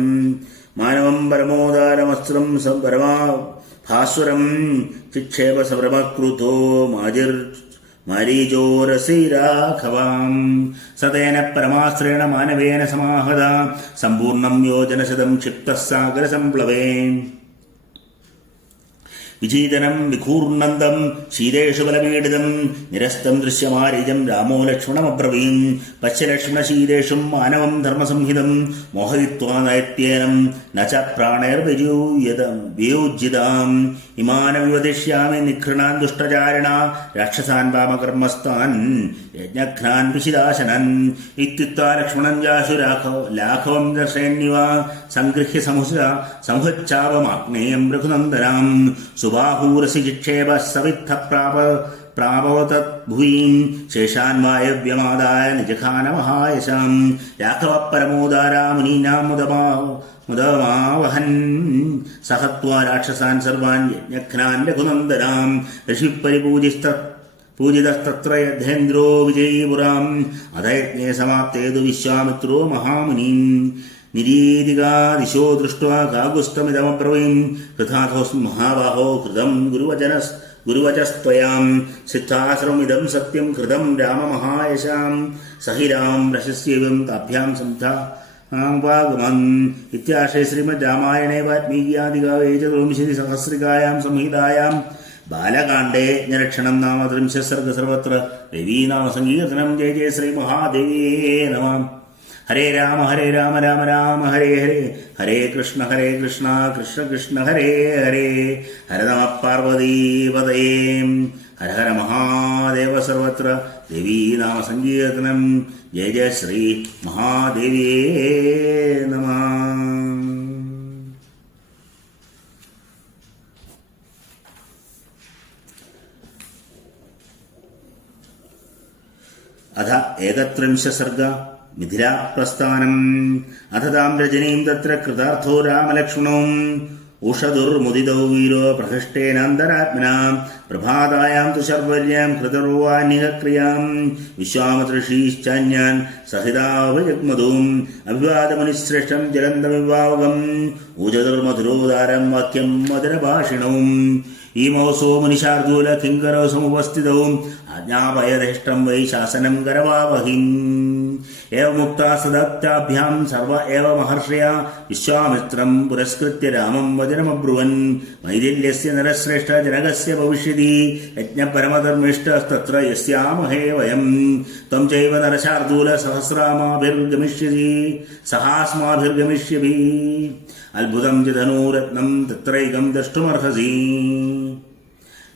മാനവം പരമോദാരമസ്ത്രം പരമാ ഭാസ്വരം ചിക്ഷേപ സബ്രമക്രുധോ മാരീചോരസീരാഘവാം. സതേന പരമാശ്രേണ മാനവേന സമാഹത സമ്പൂർണം യോജനശതം ക്ഷിപ്തഃ സാഗരസംപ്ലവേ. വിചീതനം വിഘൂർണന്തം ശീതേഷു ബലപീഡിതം നിരസ്തം ദൃശ്യമാരീജം രാമോ ലക്ഷ്മണമബ്രവീം. പശ്യ ലക്ഷ്മണശീതേഷും മാനവം ധർമ്മസംഹിതം മോഹയിത്വാ ദൈത്യേനം ന ച പ്രാണൈർവിയൂജ്യിതാം. ഇമാനവിവദിഷ്യാമി നിഘൃണാൻ ദുഷ്ടചാരിണ രാക്ഷസാൻ വാമകർമ്മസ്താൻ യജ്ഞഘ്നാൻ വിശിദാശനൻ. ഇത്യുക്ത്വാ ലക്ഷ്മണൻ ജാശു ലാഘവം ദർശയന്നിവ സംഗൃഹ്യ സംഹുച്ഛാപമാഗ്നേയം രഘുനന്ദനാം. സുബാഹൂരസി ചിക്ഷേപ സവിദ്ധ പ്രാപവതദ്ഭുവീം ശേഷാൻ വായവ്യമാദായ നിജഘാനമഹായശാം. രാഘവ പരമോദാരാ മുനീനാം മുദമാവഹൻ സഹത്വാ രാക്ഷസാൻ സർവാൻ യജ്ഞഘ്നാൻ രഘുനന്ദനാം. ഋഷിപരിപൂജിതസ്തത്ര യദ്ധേന്ദ്രോ വിജയീപുരാം അധയജ്ഞേ സമാപ്തേതു വിശ്വാമിത്രോ മഹാമുനിം. നിരീതികാ ദിശോ ദൃഷ്ട്വാ കാകുസ്തമിതമബ്രവീം കൃതാഥോസ് മഹാബാഹോ കൃതം ഗുരുവചസ്ത്വയാം. സിദ്ധാശ്രമിദം സത്യം കൃതം രാമമഹായശാം സഹിരാം പ്രശസ്യവം താഭ്യാം സംധാഗമൻ. ഇത്യാശയ ശ്രീമദ് രാമായണേ വാൽമീകിയാദികാവ്യേ ചതുർവിംശതിസഹസ്രികായാം സംഹിതായാം ബാലകാണ്ഡേ യജ്ഞരക്ഷണം നാമ ത്രിംശസ്സർഗ സർവത്ര ദേവീനാമ സങ്കീർത്തനം. ജയ ജയ ശ്രീ മഹാദേവിയേ നമഃ. ഹരേ രാമ രാമ രാമ ഹരേ ഹരേ, ഹരേ കൃഷ്ണ കൃഷ്ണ കൃഷ്ണ ഹരേ ഹരേ. ഹര നമ പാർവതീപതയേ, ഹര ഹര മഹാദേവ. സർവത്ര ദേവീനാമ സങ്കീർത്തനം. ജയ ജയ ശ്രീ മഹാദേവിയേ നമഃ. അഥ 31 സർഗ മിഥിലാപ്രസ്ഥാനം. അഥ താം രജനീം തത്ര കൃതാർത്ഥോ രാമലക്ഷ്മണോ ഉഷദുർമുദിതൗ വീരോ പ്രഹൃഷ്ടേനാന്തരാത്മനാ പ്രഭാതായാം തു ശർവര്യാം കൃതർവാന്യക്രിയാം വിശ്വാമതൃഷീശ്ചാന്യാൻ സഹിതാവജഗ്മധൂം അഭിവാദമുനിശ്രേഷ്ഠം ജലന്തമിവാവകം ഊജതുർമധുരോദാരം വാക്യം മധുരഭാഷിണവും ഈമോസോ മുനിശാർദൂല കിങ്കരോ സമുപസ്ഥിതൗ ആജ്ഞാപയദേഷ്ടം വൈ ശാസനം കരവാവഹിം. ഏവമുക്താ സദത്താഭ്യാം സർവ ഏവ മഹർഷയ വിശ്വാമിത്രം പുരസ്കൃത്യ രാമം വചനമബ്രുവൻ മൈഥില്യസ്യ നരശ്രേഷ്ഠ ജനകസ്യ ഭവിഷ്യതി യജ്ഞപരമധർമ്മിഷ്ഠസ്തത്ര യസ്യാമഹേ വയം ത്വം ചൈവ നരശാർദൂല സഹാസ്മാഭിർഗമിഷ്യഭി അത്ഭുതം ച ധനൂരത്നം തത്രൈകം ദ്രഷ്ടുമർഹസി.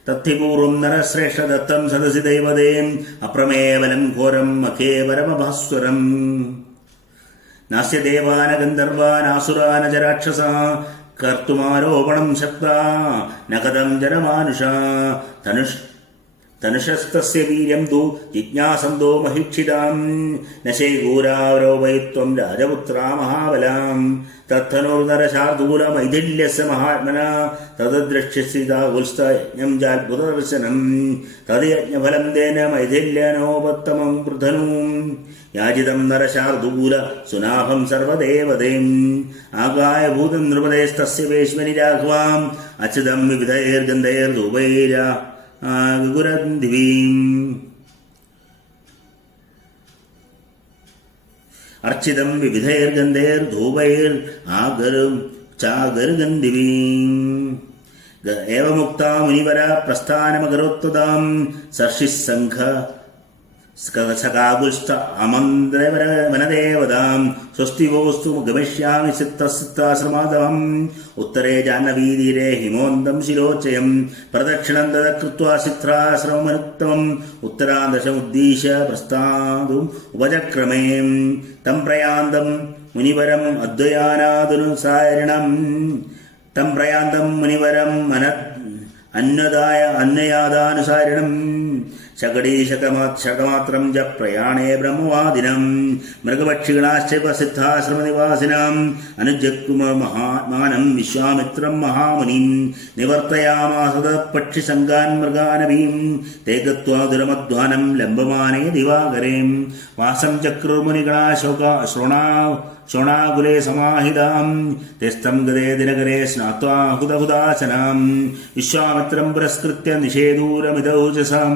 തത്തി പൂർവം നരശ്രേഷ്ഠ ദത്തം സദസി ദൈവതേം അപ്രമേവലം ഘോരം മഖേ പരമഭാസ്വരം. നാസ്യ ദേവാന ഗന്ധർവാനാസുരാന ച രാക്ഷസ കർത്തുമാരോപണം ശക്താ ന കഥം ജനമാനുഷ തനുഷസ്തസ്യ വീര്യം തു ജിജ്ഞാസന്തോ മഹിക്ഷിതാം നശൈകൂരാവരോ വൈ ത്വം രാജപുത്രാ മഹാബലാം തത്തനുർനരശാർദൂല മൈഥില്യസ്യ മഹാത്മന തദ്ദ്രക്ഷ്യസിതാകുൽസ്ഥയജ്ഞം ജാത്ഭുതദർശനം തദ്യജ്ഞഫലം തേന മൈഥില്യനോപത്തമം വൃധനൂം യാജിതം നരശാർദൂല സുനാഭം സർവദേവതേം ആകായ ഭൂതം നൃപതേസ്തസ്യ വേശ്മനി രാഘവാം അച്യുതം വിവിധൈർഗന്ധൈർധൂപൈരാ ഗുരന്ദിവീം അർച്ചിതം വിവിധൈർഗന്ധൈർധൂപൈർ ആഗരും ചാഗർഗന്ധിവീം. ഏവമുക്താ മുനിവര പ്രസ്ഥാനമകരോത്വതാം സർഷിസംഘ സകാകുൽസ്ഥ അമന്ത്രവനദേവതാം സ്വസ്തിവോസ്തു ഗമിഷ്യാമി സിത്താശ്രമാദവം ഉത്തരേ ജാഹ്നവീതീരെ ഹിമോന്തം ശിലോച്ചയം പ്രദക്ഷിണം തദകൃത്വാ സിത്രാശ്രമമനുത്തമം ഉത്തരാദശമുദ്ദീശ്യ പ്രസ്ഥാതും ഉപചക്രമേ തം പ്രയാന്തം മുനിവരം അദ്വയാനാദനുസാരിണം തം പ്രയാന്തം മുനിവരം അന്വയാദാനുസാരിണം ശകടീശതമാത്രം ച പ്രയാണേ ബ്രഹ്മവാദിനം മൃഗപക്ഷികളാശ്ചൈവ സിദ്ധാശ്രമനിവാസിനാം അനുജഗ്മ മഹാത്മാനം വിശ്വാമിത്രം മഹാമുനിം നിവർത്തയാമാസത പക്ഷിസംഗാൻ മൃഗാനവീം തേ ഗത്വാ ദുരമധ്വാനം ലംബമാനേ ദിവാകരേം വാസം ചക്രുർമുനികളാ ശോണാകുലേ സമാഹിതാം തെസ്തം ഗതേ ദിനകരേ സ്നാത്വാ ഹുദഹുദാസനാം വിശ്വാമിത്രം പുരസ്കൃത്യ നിഷേധൂരമിതൗജസാം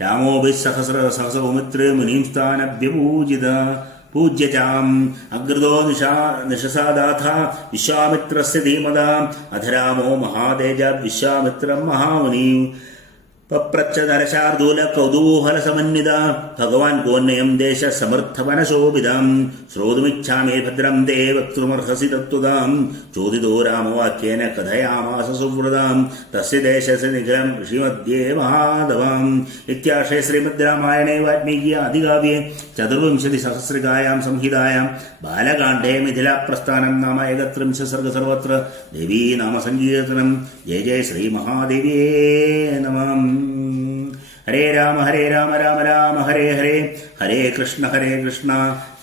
രാമോഭിഃ സഹസൗമിത്രേ മുനിം സ്ഥാനഭ്യപൂജ്യതാം അഗ്രതോ നിശസാദാഥ വിശ്വാമിത്രസ്യ ധീമതാ അധ രാമോ മഹാതേജ വിശ്വാമിത്രം മഹാമുനി പപ്രച്ഛ നരശാർദൂല കൗതൂഹലസമന്വിത ഭഗവാൻ കോന്നയം ദേശ സമർത്ഥവനശോഭിതാം ശ്രോതുമിച്ഛാമി ഭദ്രം ദേ വക്തുമർഹസി തത്വതാം ചോദിതോ രാമവാക്യേന കഥയാമാസ സുവൃതാം തസ്യ ദേശസ്യ നിഖിലം ഋഷിമധ്യേ മഹാദവാം. ഇത്യാർഷേ ശ്രീമദ് രാമായണേ വാൽമീകി ആദികാവ്യേ ചതുർവിംശതിസഹസ്രകായാം സംഹിതായാം ബാലകാണ്ഡേ മിഥിലാപ്രസ്ഥാനം നാമ 31 സർഗ സർവത്ര ദേവീ നാമ സങ്കീർത്തനം. ജയ ജയ ശ്രീ മഹാദേവ്യേ നമഃ. ഹരേ രാമ രാമ രാമ ഹരേ ഹരേ ഹരേ കൃഷ്ണ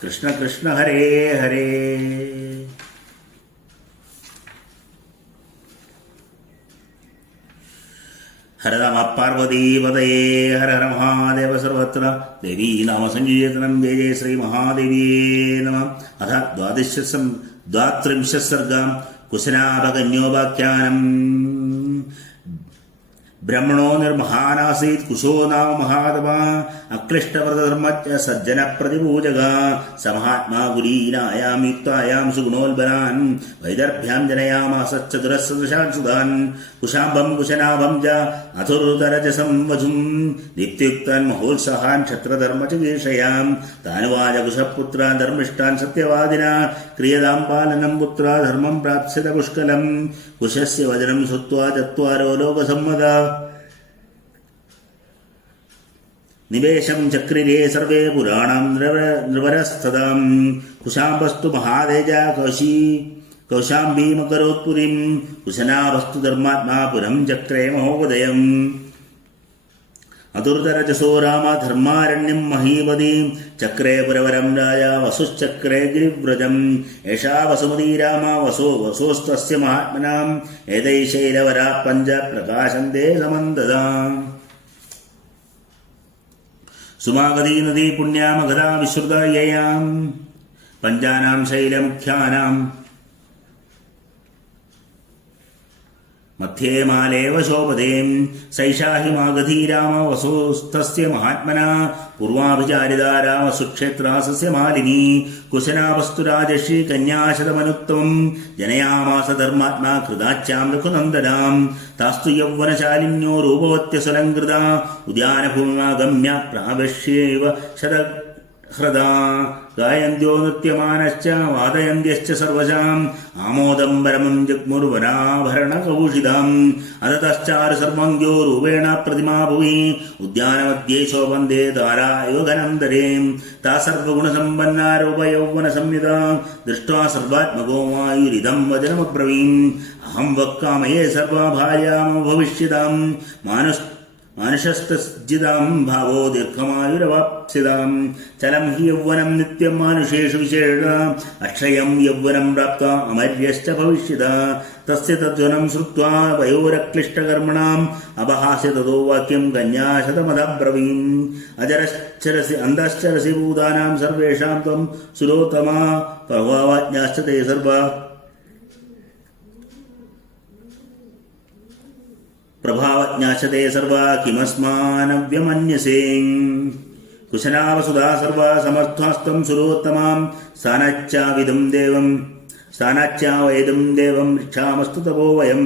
കൃഷ്ണ കൃഷ്ണ ഹരേ ഹരേ. ഹര നമ പാർവതീപതയേ ഹര ഹര മഹാദേവ സർവത്ര ദേവീ നാമ സങ്കീർത്തനം. ജയ ജയ ശ്രീ മഹാദേവ്യേ നമ. അഥ 32 സർഗം കുശനാഭകന്യോപാഖ്യാനം. ബ്രഹ്മണോ നിർമഹാനാസീത് കുശോ നാമ മഹാതമാ അക്ലിഷ്ടവ്രതധർമ്മജ്ഞ സജ്ജന പ്രതിപൂജക സമഹാത്മാ ഗുരീനായാം യുക്തായാം സുഗുണോൽബലാൻ വൈദർഭ്യാം ജനയാമാസ ചതുരസദൃശാൻ സുധാൻ കുശാംബം കുശനാഭം ച അധുർതരജസം വധും ദീപ്തിയുക്താൻ മഹോത്സഹാൻ ക്ഷത്രധർമ്മചകീർഷയാം താനുവാച കുശപുത്രാൻ ധർമ്മിഷ്ഠാൻ സത്യവാദിന ക്രിയതാം പാലനം പുത്ര ധർമ്മം പ്രാപ്സ്യത പുഷ്കലം കുശസ്യ വചനം ശ്രുത്വാ ചത്വാരോ ലോകസമ്മത നിവേശം ചക്രിരേ സർവേ പുരാണം നൃപരസ്തദാം കുശാംബസ്തു മഹാതേജ കൗശാംബീമകരോത്പുരീം കുശനാഭസ്തു ധർമാത്മാ പുരം ചക്രേ മഹോദയം അതുർതരജസോ രാമ ധർമാരണ്യം മഹീപതീം ചക്രേ പുരവരം രാജ വസുശ്ചക്രേ ഗിരിവ്രജം യേഷാ വസുമതീ രാമ വസോസ്തസ്യ മഹാത്മനാം ഏതൈശൈലവരാ പഞ്ച പ്രകാശന്തേ സമന്തതാം. സുമാഗതീ നദീ പുണ്യാ മഗധാ വിശ്രുത യയാം പഞ്ചാനാം ശൈലമുഖ്യാനാം മധ്യേ മാലേവ ശോഭതേം സൈഷാ ഹി മാഗധീ രാമ വസോസ്തസ്യ മഹാത്മനാ പൂർവാഭിചാരിതാ രാമ സുക്ഷേത്രാ സസ്യമാലിനീ കുശനാവസ്തു രാജശ്രീ കന്യാശതമനുത്തമം ജനയാമാസ ധർമാത്മാ കൃതാച്യാം രഘുനന്ദനാം താസ്തു യൗവനശാലിന്യോ രൂപവത്യസുലങ്കൃതാ ഉദ്യാനഭൂമിമാഗമ്യ പ്രാവശ്യേവ ഹൃദാ ഗായന്ത്യോ നൃത്യമാനശ്ച വാദയന്ത്യശ്ച സർവശാം ആമോദം പരമം ജഗ്മുർവനാഭരണകൗഷിതാം അതതശ്ചാരു സർവംഗ്യോ രൂപേണ പ്രതിമാ ഭുവി ഉദ്യാനമധ്യേ ശോഭന്തേ താരാ യോഗനന്ദരേ താ സർവഗുണസമ്പന്നാ രൂപയൗവനസംയുതാ ദൃഷ്ട്വാ സർവാത്മകോ മായുരിദം വചനമബ്രവീം അഹം വക്കാമയേ സർവാ ഭാര്യാമോ ഭവിഷ്യതാം മാനുഷസ്തജിതാം ഭാവോ ദീർഘമായുരവാപ്സിതാം ചലം ഹി യൗവനം നിത്യം മാനുഷേഷു വിശേഷ അക്ഷയം യൗവനം പ്രാപ്ത അമര്യശ്ച ഭവിഷ്യത തസ്യ തദ്വനം ശ്രുത്വാ വയോരക്ലിഷ്ടകർമ്മണാം അപഹാസ്യ തതോ വാക്യം കന്യാശതമതബ്രവീം അജരശ്ചരസി അന്തശ്ചരസി ഭൂതാനാം സർവേഷാം ത്വം സുരോത്തമാ പ്രഭാവാജ്ഞാശ്ച തേ സർവാ പ്രഭാവജ്ഞാശതേ സർവാ കിമസ്മാനവ്യമന്യസേ കുശനാവസുധാ സർവാ സമർത്ഥാസ്ത്വം സുരോത്തമാം സ്ഥാനാച്ഛാവേദം ദേവം രക്ഷാമസ്തു തപോ വയം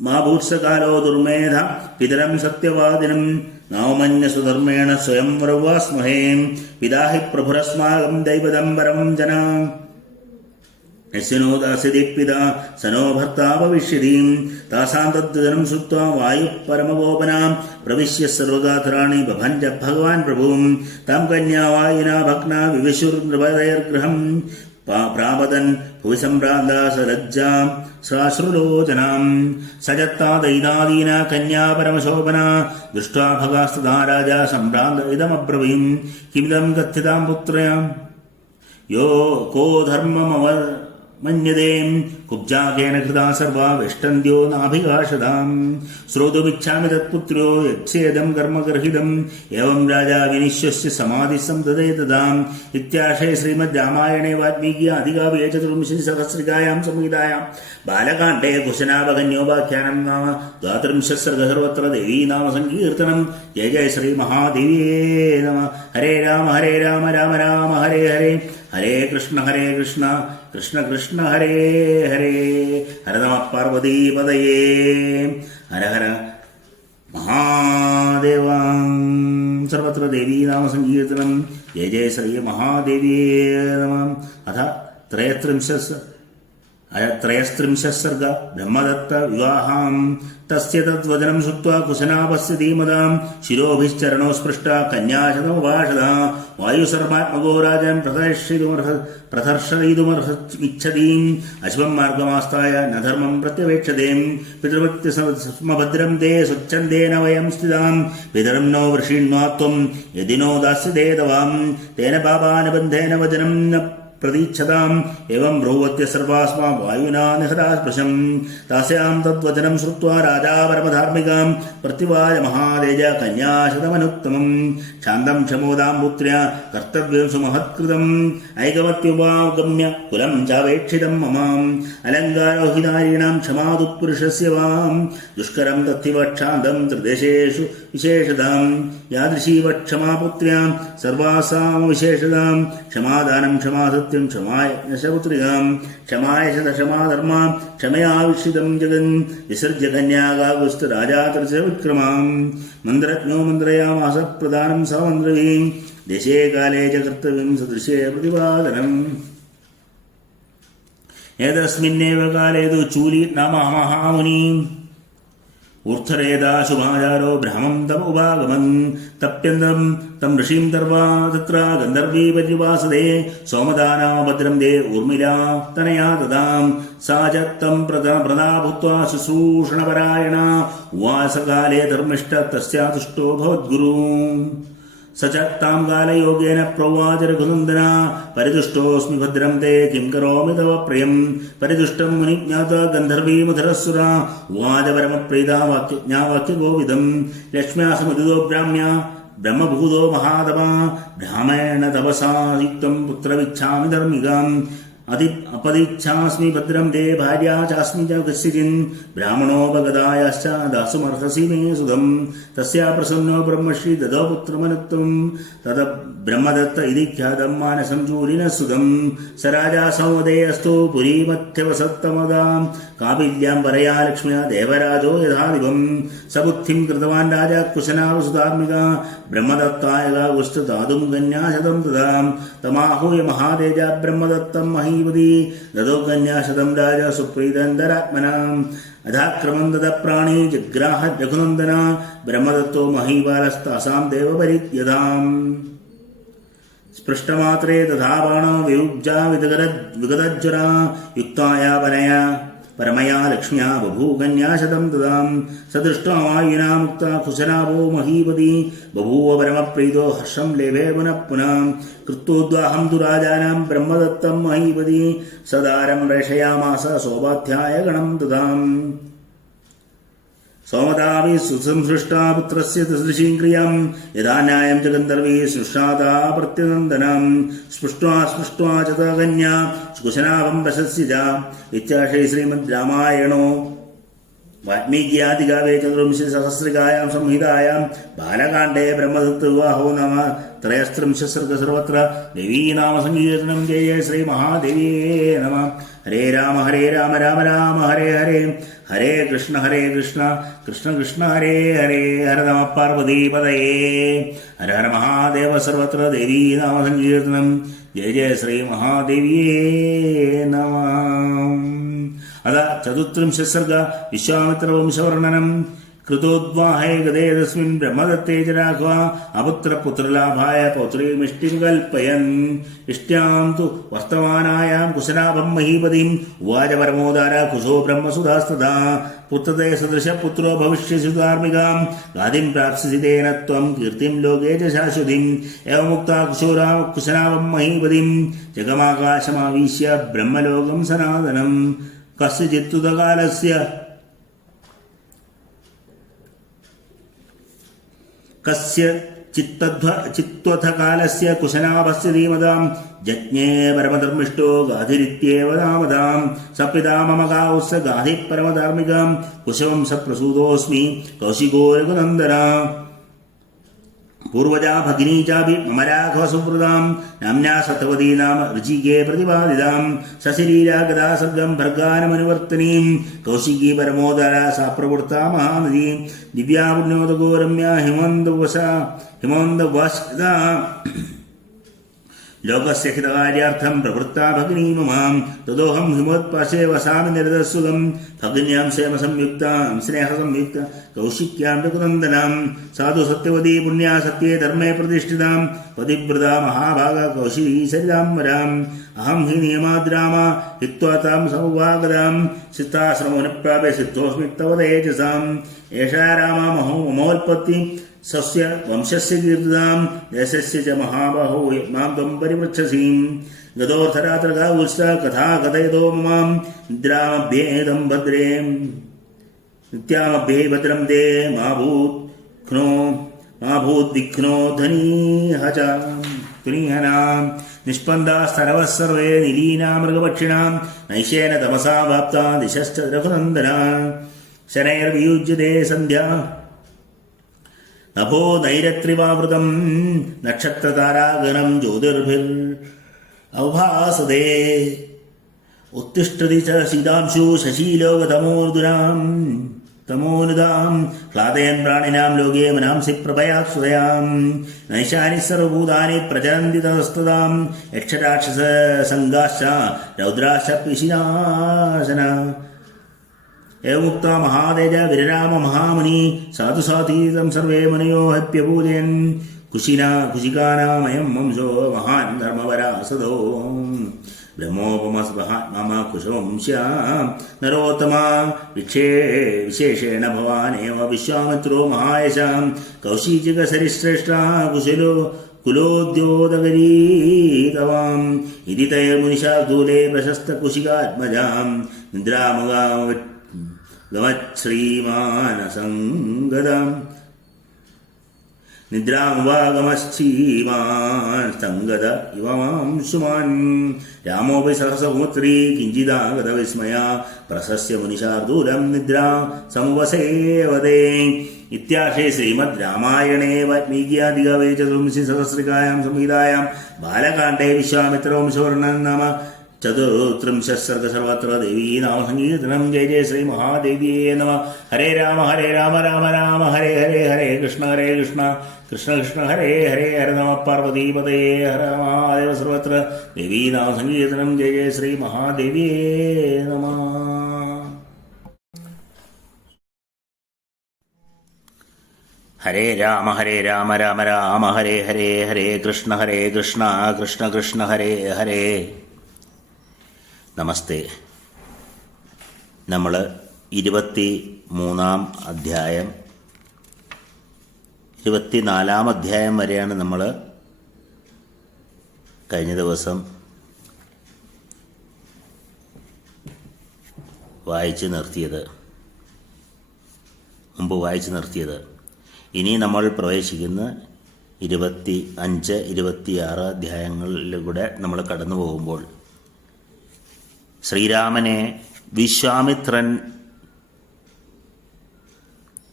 മാ ഭൂത്സകാലോ ദുർമേധ പിതരം സത്യവാദിനം നാമന്യസുധർമ്മേണ സ്വയം വരവാസ്മഹേ പിതാ ഹി പ്രഭുരസ്മാകം ദൈവതം പരമം ജനാ യസ്യനോ ദാസ്യതി പിതാ സനോ ഭർത്താ ഭവിഷ്യതീം താസാം തദ്വചനം ശ്രുത്വാ വായുഃ പരമഗോപനാം പ്രവിശ്യ സർവഗാത്രാണി ബഭഞ്ജ ഭഗവാൻ പ്രഭും താം കന്യാ വായുനാ ഭഗ്നാ വിവിശുർനൃപതൈർഗൃഹം പ്രാപതൻ ഭുവി സംഭ്രാന്താ സലജ്ജാം ശ്രാശ്രുലോചനാം സജത്താ ദൈനാദീന കന്യാ പരമശോഭനാ ദൃഷ്ട്വാ ഭഗാസ്തദാ രാജാ സംഭ്രാന്ത ഇദമബ്രവീം കിമിദം കഥ്യതാം പുത്രയാം യോ കോ ധർമ്മമവ മന്യതേം കുബ്ജാകേന കൃതാ സർവാ വെഷ്ടന്ത്യോ നാഭികാഷതാം ശ്രോതുമിച്ഛാമി തത്പുത്രോ യച്ഛേദം കർമ്മഗർഹിതം ഏവം രാജാ വിനിശ്വസ്യ സമാധിസം ദദേ ഇത്യാശേ ശ്രീമദ് രാമായണേ വാൽമീകി ആദികാവ്യേ ചതുർവിംശതിസഹസ്രികായാം സംഹിതായാം ബാലകാണ്ഡേ കുശനാഭകന്യോപാഖ്യാനം നാമ ദ്വാത്രിംശത് സർഗ സർവത്ര ദേവീ നാമ സങ്കീർത്തനം ജയ ജയ ശ്രീ മഹാദേവിയേ നമഃ. ഹരേ രാമ രാമ രാമ ഹരേ ഹരേ ഹരേ കൃഷ്ണ കൃഷ്ണ കൃഷ്ണ ഹരേ ഹരേ ഹര നമ പാർവതീപതയേ ഹര ഹര മഹാദേവ. സർവത്ര ദേവീ നാമ സങ്കീർത്തനം ജയ ജയ ശ്രീ മഹാദേവിയേ നമഃ. അഥ ത്രയസ്ത്രിംശः സർഗ ബ്രഹ്മദത്ത വിവാഹാം തസ്യ തദ്വചനം ശ്രുത്വാ കുശനാപസ്യ ധീമതാം ശിരോഭിശ്ചരണോ സ്പൃഷ്ടാ കന്യാശതമുപാഷതാ വായുസർമാത്മകോ രാജൻ പ്രദർശയിതുമർഹച്ഛതീം അശുഭം മാർഗമാസ്തായ ന ധർമ്മം പ്രത്യവേക്ഷതേം പിതൃവൃത്തിസ്മഭദ്രം തേ സ്വച്ഛന്ദേന വയം സ്ഥിതാം പിതരം നോ വൃഷീണ്വാ ത്വം യദി നോ ദാസ്യതേ തവാം തേന പാപാനുബന്ധേന വചനം ന പ്രതീക്ഷതാം ഏവം ബ്രൂവത്യ സർവാസ്മാ വായുനാ നിഹതാസ്പൃശം താസ്യാം തദ്വചനം ശ്രുത്വാ രാജാ പരമധാർമ്മികാം പ്രത്യുവായ മഹാതേജ കന്യാശതമനുത്തമം ശാന്തം ക്ഷമോദാം പുത്ര്യ കർത്തവ്യം സുമഹത്കൃതം ഐകമത്യുപാഗമ്യ കുലം ചാവേക്ഷിതം മമാം അലങ്കാരോ ഹി നാരീണാം ക്ഷമാതു പുരുഷസ്യ വാം ദുഷ്കരം തഥിവക്ഷാന്തം ത്രിദേശേഷു വിശേഷതാം യാദൃശീവ ക്ഷമാ പുത്ര്യാം സർവാസാം വിശേഷതാം ക്ഷമാദാനം ക്ഷമാസത്യം ക്ഷമായ യശപുത്രികാം ക്ഷമായ ശതക്ഷമാധർമാം ക്ഷമയാവിഷിതം ജഗൻ വിസർജ്യ കന്യാകാകുസ്ത രാജാതൃവിക്രമാം മന്ത്രജ്ഞോ മന്ത്രയാമാസ പ്രധാനം സമന്ത്രവീം ദേശേ കാലേ ച കർത്തവ്യം സദൃശേ പ്രതിപാദനം. ഏതസ്മിന്നേവ കാലേ തു ചൂലി നാമ മഹാമുനി ഊർധ്വരേതാശുമാചാരോ ബ്രാഹ്മം തമുപാഗമൻ തപ്യന്തം തം ഋഷിം ദർവാ തത്ര ഗന്ധർവീ പര്യുപാസതേ സോമദാനാഭദ്രം ദേ ഊർമിലാ തനയാ ദദാം സാ ച തം പ്രദാ ഭൂത്വാ ശുശ്രൂഷണപരായണ ഉവാസകാലേ ധർമ്മിഷ്ഠ തസ്യാ തുഷ്ടോ ഭവദ്ഗുരു स च तां कालयोगेन प्रोवाच रघुनन्दन परिदुष्टोऽस्मि भद्रं ते किं करोमि तव प्रियं परिदुष्टं मुनिज्ञाता गन्धर्वीमधुरस्सुरा उवाच परमप्रीता वाक्यगोविदं लक्ष्म्या समुदितो ब्राह्म्या ब्रह्मभूतो महातपा ब्राह्मणेन तपसा युक्तं पुत्रमिच्छामि धर्मिकाम् अपदिच्छास्मि भद्रं ते भार्या चास्मि च कस्यचिन् ब्राह्मणोपगतायाश्च दासुमर्हसि मे सुधं तस्या प्रसन्नो ब्रह्मश्री ददौ पुत्रमनुत्वं तद ब्रह्मदत्त इति ख्यातं मानसं चूलिनः सुधं स राजा संवदेयस्तु पुरीमध्यवसत्तमदां कापिल्यां परया लक्ष्म्या देवराजो यथादिवं स बुद्धिं कृतवान् राजा कुशनावसुधात्मिका ब्रह्मदत्ताय गागुष्ठदातुं कन्याशतं तदा तमाहूय महातेजा ब्रह्मदत्तं महीपति ददौ कन्याशतं राजा सुप्रीतन्दरात्मनाम् अधाक्रमं दद प्राणी जग्राह रघुनन्दना ब्रह्मदत्तो महीपालस्तासां देवपरित्यदाम् स्पृष्टमात्रे तथा बाणो विरुज्जा विगतज्वरा युक्ताया परमया लक्ष्म्या बभूकन्याशतं तदां स दृष्ट्वा वायुना मुक्ता कुशनाभो महीपति बभूव परमप्रीतो हर्षं लेभे पुनः पुनः कृत्वोद्वाहं तु राजानां ब्रह्मदत्तं महीपति सदारं प्रेषयामास सौपाध्याय गणं ददाम् सोमतापि सुसंसृष्टा पुत्रस्य तसदृशीं क्रियां यदा न्यायं च गन्धर्वी सृष्टाता प्रत्यनन्दनं स्पृष्ट्वा च कन्या कुशनाभं वशस्य च इत्याशे श्रीमद् रामायणो वाल्मीकियादिकाव्ये चतुर्विंशतिसहस्रिकायां संहितायां बालकाण्डे ब्रह्मदत्तविवाहो नाम त्रयस्त्रिंशः सर्गः सर्वत्र देवी नाम संकीर्तनं जय श्रीमहादेव्ये नमः। हरे राम राम राम हरे हरे हरे कृष्ण कृष्ण कृष्ण हरे हरे हर नमः पार्वतीपतये हर हर महादेव सर्वत्र देवी नाम संकीर्तनं जय जय श्रीमहादेव्ये नमः। अथ चतुस्त्रिंशः सर्गः विश्वामित्रवंशवर्णनं कृतोद्वाहे गदे तस्मिन् ब्रह्मदत्ते च राघवा अपुत्रपुत्रलाभाय पौत्रीमिष्टिं कल्पयन् इष्ट्यां तु वर्तमानायां कुशनाभं महीपतिं उवाच परमोदार कुशो ब्रह्मसुधास्तदा पुत्रते सदृशपुत्रो भविष्यसि धार्मिकां गादिं प्राप्स्यसि तेन त्वं कीर्तिं लोके च शाश्वतीम् एवमुक्ता कुशनाभं महीपतिं जगमाकाशमावीश्य ब्रह्मलोकं सनातनं कस्य चित्त्वथ कालस्य कुशनाभस्य धीमतां जज्ञे परमधर्मिष्ठो गाधिरित्येव नामधां सपिता मम गावस्य गाधिः परमधार्मिकां कुशवंशप्रसूतोऽस्मि कौशिको रघुनन्दना पूर्वजा भगिनी चापि मम राघवसुहृदां नाम्न्या सतवती नाम ऋचिके प्रतिपादितां सशरीरा गदा सर्गं भर्गानमनुवर्तनीं कौशिकी परमोदरा सा प्रवृत्ता महानदी दिव्या पुण्योदको रम्या हिमवन्दवशदा लोकस्य हितकार्यार्थं प्रवृत्ता भगिनी ममां तदोऽहं हिमोत्पाशे वसामि निरतसुखं भगिन्यां क्षेमसंयुक्तां स्नेहसंयुक्ता कौशिक्यां रघुनन्दनां साधु सत्यवती पुण्या सत्ये धर्मे प्रतिष्ठितां पतिव्रता महाभागा कौशिकी सरिताम्बराम् अहं हि नियमाद्रामा हित्वा तां समुपागतां सिद्धाश्रमोऽनुप्राप्य सिद्धोऽस्मि तव तेजसाम् एषा रामा ममोत्पत्ति सस्य वंशस्य कीर्तिदां देशस्य च महाबाहो मां त्वं परिपृच्छसीं गतोऽर्थरात्रगा उष्टा कथा कथयतो ममां निद्रामभ्येदं भद्रे नित्यामभ्ये भद्रं ते मा भूद्विघ्नो धनीह च तुनीहनां निष्पन्दाः सर्वः सर्वे निलीना मृगपक्षिणां नैशेन तमसा वाप्ता दिशश्च रघुनन्दना शनैर्वियुज्यते सन्ध्या नभो नैरत्रिवावृतं नक्षत्रतारागणं ज्योतिर्भिरवभासते उत्तिष्ठति च सीतांशु शशीलोकतमोनुदां ह्लादयन् प्राणिनां लोके मनांसि प्रभया सुदयां नैशानि सर्वभूतानि प्रचरन्ति ततस्तदां यक्षराक्षससङ्गाश्च रौद्राश्च पिशिनाशना एवमुक्ता महातेज विरराम महामुनि साधु साधीतं सर्वे मुनयो हप्यपूजयन् कुशिकानामयं वंशो महान् धर्मवरासदो ब्रह्मोपमस्महात्मा कुशवंश्या नरोत्तमा विशेषेण भवानेव विश्वामित्रो महायशां कौशिकसरिश्रेष्ठा कुशलो कुलोद्योतकरीतवाम् इति तैर्मुनिशार्दूले प्रशस्तकुशिकात्मजां निद्रामुवागमच्छ्रीमानसङ्गदाम् निद्रामुवागमश्चीमान् सङ्गद इवांशुमान् रामोऽपि सहसमुत्री किञ्चिदागतविस्मया प्रशस्य मुनिशार्दूलं निद्रा समुपसेवते इत्यार्षे श्रीमद् रामायणे वाल्मीकियादिकाव्ये चतुर्विंशतिसहस्रिकायां संहितायां बालकाण्डे विश्वामित्रवंशवर्णनं नाम चतुर्त्रिंशः सर्ग सर्वत्र देवी नाम संकीर्तनं जय जय श्री महादेव्ये नमः। हरे राम राम राम हरे हरे हरे कृष्ण कृष्ण कृष्ण हरे हरे हरे नमः पार्वतीपतये हर महादेव सर्वत्र देवी नाम संकीर्तनं जय जय श्री महादेव्ये नमः। हरे राम राम राम हरे हरे हरे कृष्ण कृष्ण कृष्ण हरे हरे। നമസ്തേ. നമ്മൾ 23-ാം അധ്യായം 24-ാം അധ്യായം വരെയാണ് നമ്മൾ കഴിഞ്ഞ ദിവസം മുമ്പ് വായിച്ചു നിർത്തിയത്. ഇനി നമ്മൾ പ്രവേശിക്കുന്ന 25, 26 അധ്യായങ്ങളിലൂടെ നമ്മൾ കടന്നു പോകുമ്പോൾ ശ്രീരാമനെ വിശ്വാമിത്രൻ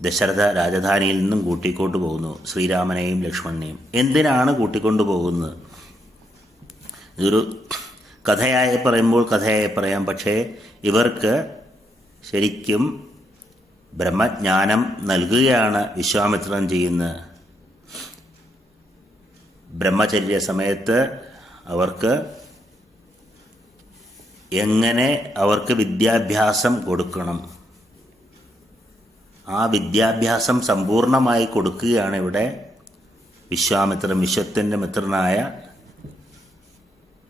ദശരഥ രാജധാനിയിൽ നിന്നും കൂട്ടിക്കൊണ്ടു പോകുന്നു. ശ്രീരാമനെയും ലക്ഷ്മണനെയും എന്തിനാണ് കൂട്ടിക്കൊണ്ടു പോകുന്നത്? ഇതൊരു കഥയായി പറയുമ്പോൾ കഥയായി പറയാം. പക്ഷേ ഇവർക്ക് ശരിക്കും ബ്രഹ്മജ്ഞാനം നൽകുകയാണ് വിശ്വാമിത്രൻ ചെയ്യുന്നത്. ബ്രഹ്മചര്യ സമയത്ത് അവർക്ക് എങ്ങനെ അവർക്ക് വിദ്യാഭ്യാസം കൊടുക്കണം, ആ വിദ്യാഭ്യാസം സമ്പൂർണമായി കൊടുക്കുകയാണ് ഇവിടെ വിശ്വാമിത്രൻ, വിശ്വത്തിൻ്റെ മിത്രനായ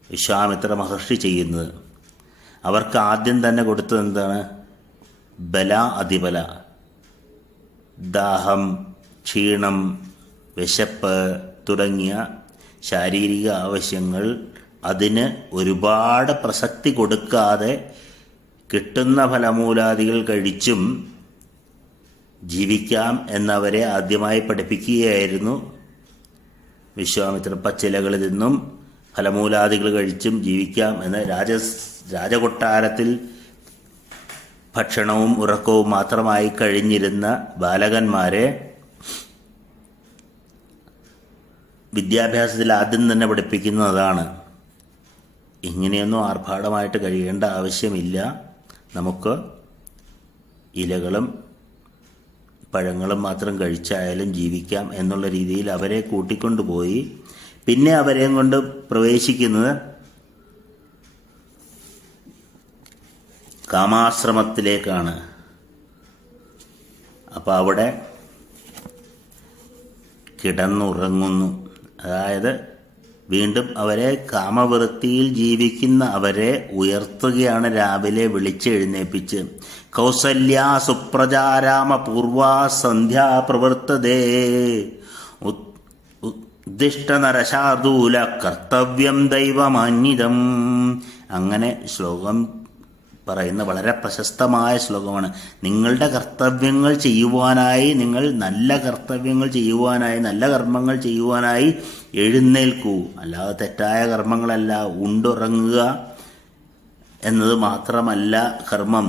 വിശ്വാമിത്ര മഹർഷി ചെയ്യുന്നത്. അവർക്ക് ആദ്യം തന്നെ കൊടുത്തത് എന്താണ്? ബല അതിബല, ദാഹം, ക്ഷീണം, വിശപ്പ് തുടങ്ങിയ ശാരീരിക ആവശ്യങ്ങൾ അതിന് ഒരുപാട് പ്രസക്തി കൊടുക്കാതെ കിട്ടുന്ന ഫലമൂലാദികൾ കഴിച്ചും ജീവിക്കാം എന്നവരെ ആദ്യമായി പഠിപ്പിക്കുകയായിരുന്നു വിശ്വാമിത്ര. പച്ചിലകളിൽ നിന്നും ഫലമൂലാദികൾ കഴിച്ചും ജീവിക്കാം എന്ന് രാജകൊട്ടാരത്തിൽ ഭക്ഷണവും ഉറക്കവും മാത്രമായി കഴിഞ്ഞിരുന്ന ബാലകന്മാരെ വിദ്യാഭ്യാസത്തിൽ ആദ്യം തന്നെ പഠിപ്പിക്കുന്നതാണ്. ഇങ്ങനെയൊന്നും ആർഭാടമായിട്ട് കഴിയേണ്ട ആവശ്യമില്ല, നമുക്ക് ഇലകളും പഴങ്ങളും മാത്രം കഴിച്ചായാലും ജീവിക്കാം എന്നുള്ള രീതിയിൽ അവരെ കൂട്ടിക്കൊണ്ടുപോയി. പിന്നെ അവരെയും കൊണ്ട് പ്രവേശിക്കുന്നത് കാമാശ്രമത്തിലേക്കാണ്. അപ്പോൾ അവിടെ കിടന്നുറങ്ങുന്നു. അതായത് വീണ്ടും അവരെ കാമവൃത്തിയിൽ ജീവിക്കുന്ന അവരെ ഉയർത്തുകയാണ് രാവിലെ വിളിച്ചെഴുന്നേൽപ്പിച്ച്. കൗസല്യാ സുപ്രജാരാമ പൂർവാ സന്ധ്യാ പ്രവർത്തതേ ഉദ്ദിഷ്ടനരശാർദൂല കർത്തവ്യം ദൈവമാന്വിതം. അങ്ങനെ ശ്ലോകം പറയുന്ന വളരെ പ്രശസ്തമായ ശ്ലോകമാണ്. നിങ്ങളുടെ കർത്തവ്യങ്ങൾ ചെയ്യുവാനായി, നിങ്ങൾ നല്ല കർത്തവ്യങ്ങൾ ചെയ്യുവാനായി, നല്ല കർമ്മങ്ങൾ ചെയ്യുവാനായി എഴുന്നേൽക്കൂ. അല്ലാതെ തെറ്റായ കർമ്മങ്ങളല്ല. ഉണ്ടുറങ്ങുക എന്നത് മാത്രമല്ല കർമ്മം.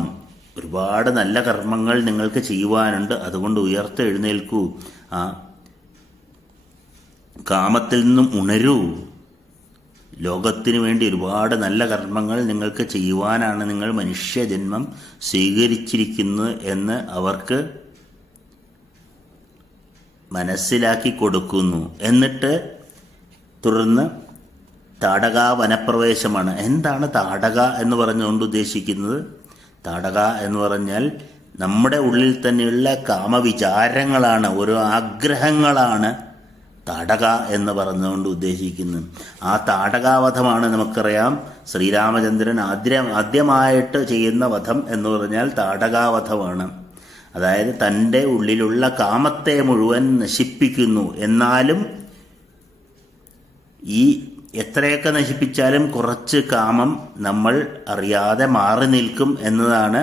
ഒരുപാട് നല്ല കർമ്മങ്ങൾ നിങ്ങൾക്ക് ചെയ്യുവാനുണ്ട്. അതുകൊണ്ട് ഉയർത്തെഴുന്നേൽക്കൂ. ആ കാമത്തിൽ നിന്നും ഉണരൂ. ലോകത്തിനു വേണ്ടി ഒരുപാട് നല്ല കർമ്മങ്ങൾ നിങ്ങൾക്ക് ചെയ്യുവാനാണ് നിങ്ങൾ മനുഷ്യജന്മം സ്വീകരിച്ചിരിക്കുന്നത് എന്ന് അവർക്ക് മനസ്സിലാക്കി കൊടുക്കുന്നു. എന്നിട്ട് തുടർന്ന് താടക വനപ്രവേശമാണ്. എന്താണ് താടക എന്ന് പറഞ്ഞുകൊണ്ട് ഉദ്ദേശിക്കുന്നത്? താടക എന്ന് പറഞ്ഞാൽ നമ്മുടെ ഉള്ളിൽ തന്നെയുള്ള കാമവിചാരങ്ങളാണ്, ഓരോ ആഗ്രഹങ്ങളാണ് താടക എന്ന് പറഞ്ഞുകൊണ്ട് ഉദ്ദേശിക്കുന്നത്. ആ താടകാവധമാണ് നമുക്കറിയാം ശ്രീരാമചന്ദ്രൻ ആദ്യമായിട്ട് ചെയ്യുന്ന വധം എന്ന് പറഞ്ഞാൽ താടകാവധമാണ്. അതായത് തൻ്റെ ഉള്ളിലുള്ള കാമത്തെ മുഴുവൻ നശിപ്പിക്കുന്നു. എന്നാലും ഈ എത്രയൊക്കെ നശിപ്പിച്ചാലും കുറച്ച് കാമം നമ്മൾ അറിയാതെ മാറി നിൽക്കും എന്നതാണ്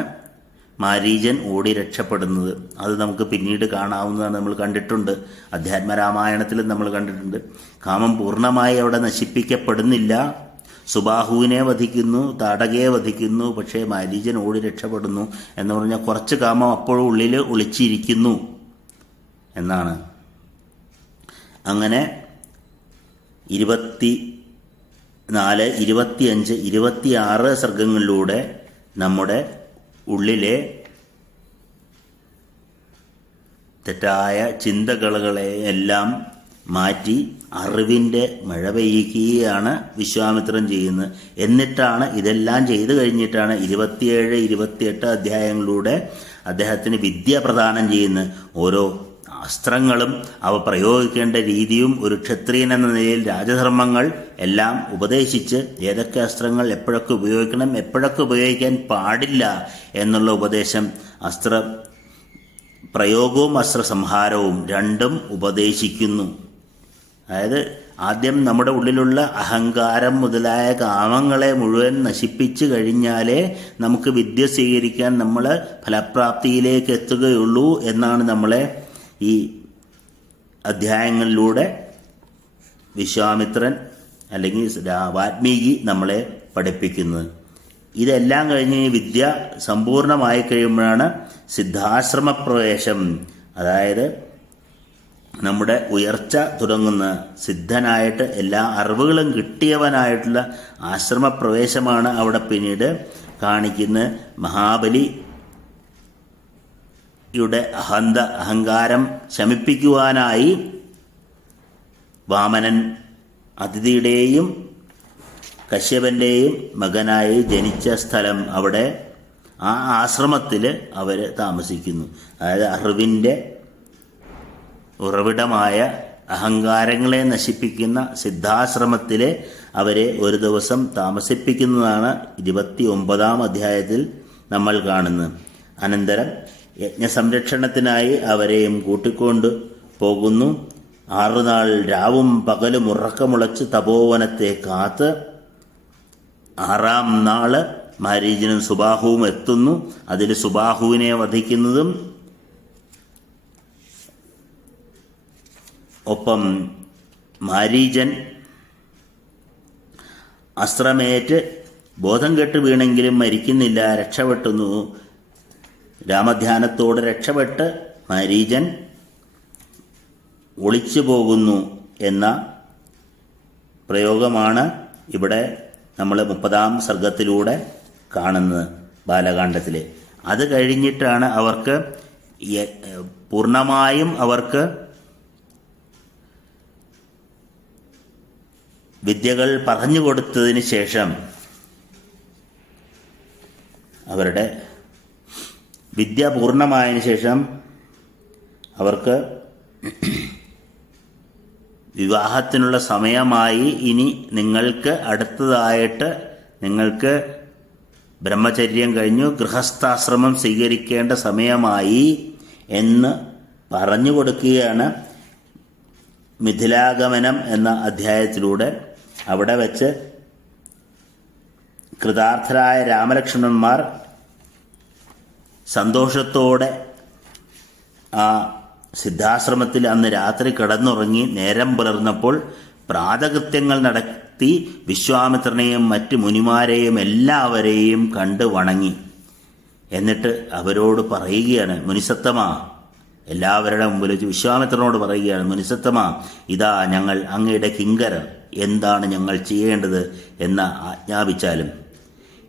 മാരീചൻ ഓടി രക്ഷപ്പെടുന്നത്. അത് നമുക്ക് പിന്നീട് കാണാവുന്നതാണ്, നമ്മൾ കണ്ടിട്ടുണ്ട്. അധ്യാത്മരാമായണത്തിലും നമ്മൾ കണ്ടിട്ടുണ്ട്. കാമം പൂർണ്ണമായി അവിടെ നശിപ്പിക്കപ്പെടുന്നില്ല. സുബാഹുവിനെ വധിക്കുന്നു, താടകയെ വധിക്കുന്നു, പക്ഷേ മാരീചൻ ഓടി രക്ഷപ്പെടുന്നു എന്ന് പറഞ്ഞാൽ കുറച്ച് കാമം അപ്പോഴും ഉള്ളിൽ ഒളിച്ചിരിക്കുന്നു എന്നാണ്. അങ്ങനെ 24, 25, 26 സർഗങ്ങളിലൂടെ നമ്മുടെ ഉള്ളിലെ തെറ്റായ ചിന്തകളെ എല്ലാം മാറ്റി അറിവിൻ്റെ മഴ പെയ്യിക്കുകയാണ് വിശ്വാമിത്രൻ ചെയ്യുന്നത്. എന്നിട്ടാണ് ഇതെല്ലാം ചെയ്തു കഴിഞ്ഞിട്ടാണ് 27, 28 അധ്യായങ്ങളിലൂടെ അദ്ദേഹത്തിന് വിദ്യ പ്രദാനം ചെയ്യുന്നത്. ഓരോ അസ്ത്രങ്ങളും അവ പ്രയോഗിക്കേണ്ട രീതിയും ഒരു ക്ഷത്രിയൻ എന്ന നിലയിൽ രാജധർമ്മങ്ങൾ എല്ലാം ഉപദേശിച്ച് ഏതൊക്കെ അസ്ത്രങ്ങൾ എപ്പോഴൊക്കെ ഉപയോഗിക്കണം, എപ്പോഴൊക്കെ ഉപയോഗിക്കാൻ പാടില്ല എന്നുള്ള ഉപദേശം, അസ്ത്ര പ്രയോഗവും അസ്ത്രസംഹാരവും രണ്ടും ഉപദേശിക്കുന്നു. അതായത് ആദ്യം നമ്മുടെ ഉള്ളിലുള്ള അഹങ്കാരം മുതലായ കാമങ്ങളെ മുഴുവൻ നശിപ്പിച്ചു കഴിഞ്ഞാലേ നമുക്ക് വിദ്യ സ്വീകരിക്കാൻ നമ്മൾ ഫലപ്രാപ്തിയിലേക്ക് എത്തുകയുള്ളൂ എന്നാണ് നമ്മളെ ഈ അധ്യായങ്ങളിലൂടെ വിശ്വാമിത്രൻ അല്ലെങ്കിൽ വാൽമീകി നമ്മളെ പഠിപ്പിക്കുന്നത്. ഇതെല്ലാം കഴിഞ്ഞ് വിദ്യ സമ്പൂർണമായി കഴിയുമ്പോഴാണ് സിദ്ധാശ്രമപ്രവേശം. അതായത് നമ്മുടെ ഉയർച്ച തുടങ്ങുന്ന സിദ്ധനായിട്ട് എല്ലാ അറിവുകളും കിട്ടിയവനായിട്ടുള്ള ആശ്രമപ്രവേശമാണ് അവിടെ പിന്നീട് കാണിക്കുന്ന. മഹാബലിയുടെ അഹങ്കാരം ശമിപ്പിക്കുവാനായി വാമനൻ അതിഥിയുടെയും കശ്യപന്റെയും മകനായി ജനിച്ച സ്ഥലം, അവിടെ ആ ആശ്രമത്തിൽ അവർ താമസിക്കുന്നു. അതായത് അറിവിൻ്റെ ഉറവിടമായ അഹങ്കാരങ്ങളെ നശിപ്പിക്കുന്ന സിദ്ധാശ്രമത്തിലെ അവരെ ഒരു ദിവസം താമസിപ്പിക്കുന്നതാണ് 29 അധ്യായത്തിൽ നമ്മൾ കാണുന്നത്. അനന്തരം യജ്ഞസംരക്ഷണത്തിനായി അവരെയും കൂട്ടിക്കൊണ്ട് പോകുന്നു. 6 നാൾ രാവും പകലും ഉറക്കമുളച്ച് തപോവനത്തെ കാത്ത് 6-ാം നാള് മാരീചനും സുബാഹുവും എത്തുന്നു. അതിൽ സുബാഹുവിനെ വധിക്കുന്നതും ഒപ്പം മാരീചൻ അസ്ത്രമേറ്റ് ബോധം കെട്ട് വീണെങ്കിലും മരിക്കുന്നില്ല, രക്ഷപ്പെട്ടുന്നു. രാമധ്യാനത്തോട് രക്ഷപ്പെട്ട് മാരീചൻ ഒളിച്ചു പോകുന്നു എന്ന പ്രയോഗമാണ് ഇവിടെ നമ്മൾ 30-ാം സർഗത്തിലൂടെ കാണുന്നത് ബാലകാണ്ഡത്തിൽ. അത് കഴിഞ്ഞിട്ടാണ് അവർക്ക് പൂർണ്ണമായും അവർക്ക് വിദ്യകൾ പറഞ്ഞു കൊടുത്തതിന് ശേഷം, അവരുടെ വിദ്യ പൂർണ്ണമായതിനു ശേഷം അവർക്ക് വിവാഹത്തിനുള്ള സമയമായി. ഇനി നിങ്ങൾക്ക് അടുത്തതായിട്ട് നിങ്ങൾക്ക് ബ്രഹ്മചര്യം കഴിഞ്ഞു ഗൃഹസ്ഥാശ്രമം സ്വീകരിക്കേണ്ട സമയമായി എന്ന് പറഞ്ഞു കൊടുക്കുകയാണ് മിഥിലാഗമനം എന്ന അധ്യായത്തിലൂടെ. അവിടെ വെച്ച് കൃതാർത്ഥരായ രാമലക്ഷ്മണന്മാർ സന്തോഷത്തോടെ ആ സിദ്ധാശ്രമത്തിൽ അന്ന് രാത്രി കിടന്നുറങ്ങി. നേരം പുലർന്നപ്പോൾ പ്രാതകൃത്യങ്ങൾ നടത്തി വിശ്വാമിത്രനെയും മറ്റ് മുനിമാരെയും എല്ലാവരെയും കണ്ട് വണങ്ങി. എന്നിട്ട് അവരോട് പറയുകയാണ്, മുനിസത്തമാ, എല്ലാവരുടെ മുമ്പിൽ വെച്ച് വിശ്വാമിത്രനോട് പറയുകയാണ്, മുനിസത്തമാ, ഇതാ ഞങ്ങൾ അങ്ങയുടെ കിങ്കരർ, എന്താണ് ഞങ്ങൾ ചെയ്യേണ്ടത് എന്ന് ആജ്ഞാപിച്ചാലും.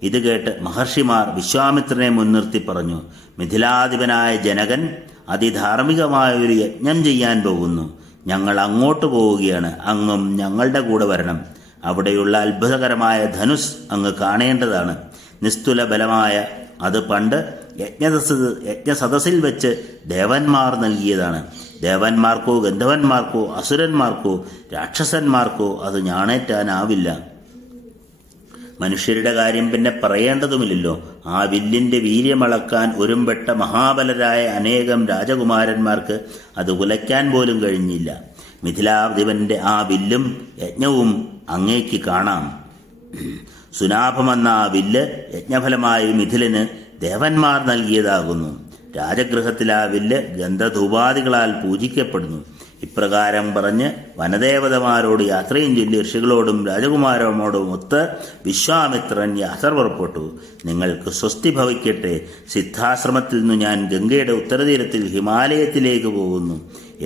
ഇത് കേട്ട് മഹർഷിമാർ വിശ്വാമിത്രനെ മുൻനിർത്തി പറഞ്ഞു, മിഥിലാധിപനായ ജനകൻ അതിധാർമ്മികമായ ഒരു യജ്ഞം ചെയ്യാൻ പോകുന്നു. ഞങ്ങൾ അങ്ങോട്ട് പോവുകയാണ്, അങ്ങും ഞങ്ങളുടെ കൂടെ വരണം. അവിടെയുള്ള അത്ഭുതകരമായ ധനുസ് അങ്ങ് കാണേണ്ടതാണ്. നിസ്തുല ബലമായ അത് പണ്ട് യജ്ഞസദസ്സിൽ വെച്ച് ദേവന്മാർ നൽകിയതാണ്. ദേവന്മാർക്കോ ഗന്ധർവന്മാർക്കോ അസുരന്മാർക്കോ രാക്ഷസന്മാർക്കോ അത് ഞാണേറ്റാനാവില്ല. മനുഷ്യരുടെ കാര്യം പിന്നെ പറയേണ്ടതുമില്ലല്ലോ. ആ വില്ലിന്റെ വീര്യമളക്കാൻ ഒരുമ്പെട്ട മഹാബലരായ അനേകം രാജകുമാരന്മാർക്ക് അത് ഉലയ്ക്കാൻ പോലും കഴിഞ്ഞില്ല. മിഥിലാധിപന്റെ ആ വില്ലും യജ്ഞവും അങ്ങേക്ക് കാണാം. സുനാഭമെന്ന ആ വില്ല് യജ്ഞഫലമായി മിഥിലന് ദേവന്മാർ നൽകിയതാകുന്നു. രാജഗൃഹത്തിൽ ആ വില്ല് ഗന്ധധൂപാദികളാൽ പൂജിക്കപ്പെടുന്നു. ഇപ്രകാരം പറഞ്ഞ് വനദേവതമാരോട് യാത്രയും ചൊല്ലി ഋഷികളോടും രാജകുമാരനോടും ഒത്ത് വിശ്വാമിത്രൻ യാത്ര പുറപ്പെട്ടു. നിങ്ങൾക്ക് സ്വസ്തി ഭവിക്കട്ടെ. സിദ്ധാശ്രമത്തിൽ നിന്നു ഞാൻ ഗംഗയുടെ ഉത്തരതീരത്തിൽ ഹിമാലയത്തിലേക്ക് പോകുന്നു.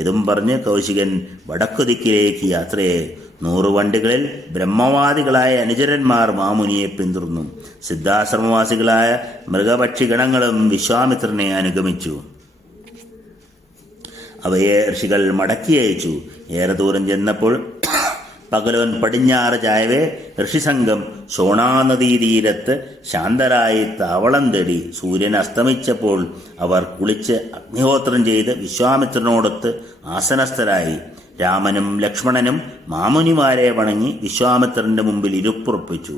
ഇതും പറഞ്ഞ് കൗശികൻ വടക്കുദിക്കിലേക്ക് യാത്രയായി. 100 വണ്ടികളിൽ ബ്രഹ്മവാദികളായ അനുചരന്മാർ മാമുനിയെ പിന്തുടർന്നു. സിദ്ധാശ്രമവാസികളായ മൃഗപക്ഷിഗണങ്ങളും വിശ്വാമിത്രനെ അനുഗമിച്ചു. അവയെ ഋഷികൾ മടക്കി അയച്ചു. ഏറെ ദൂരം ചെന്നപ്പോൾ പകലോൻ പടിഞ്ഞാറ് ചായവേ ഋഷിസംഘം ശോണാനദീതീരത്ത് ശാന്തരായി താവളം തേടി. സൂര്യൻ അസ്തമിച്ചപ്പോൾ അവർ കുളിച്ച് അഗ്നിഹോത്രം ചെയ്ത് വിശ്വാമിത്രനോടൊത്ത് ആസനസ്ഥരായി. രാമനും ലക്ഷ്മണനും മാമുനിമാരെ വണങ്ങി വിശ്വാമിത്രന്റെ മുമ്പിൽ ഇരുപ്പുറപ്പിച്ചു.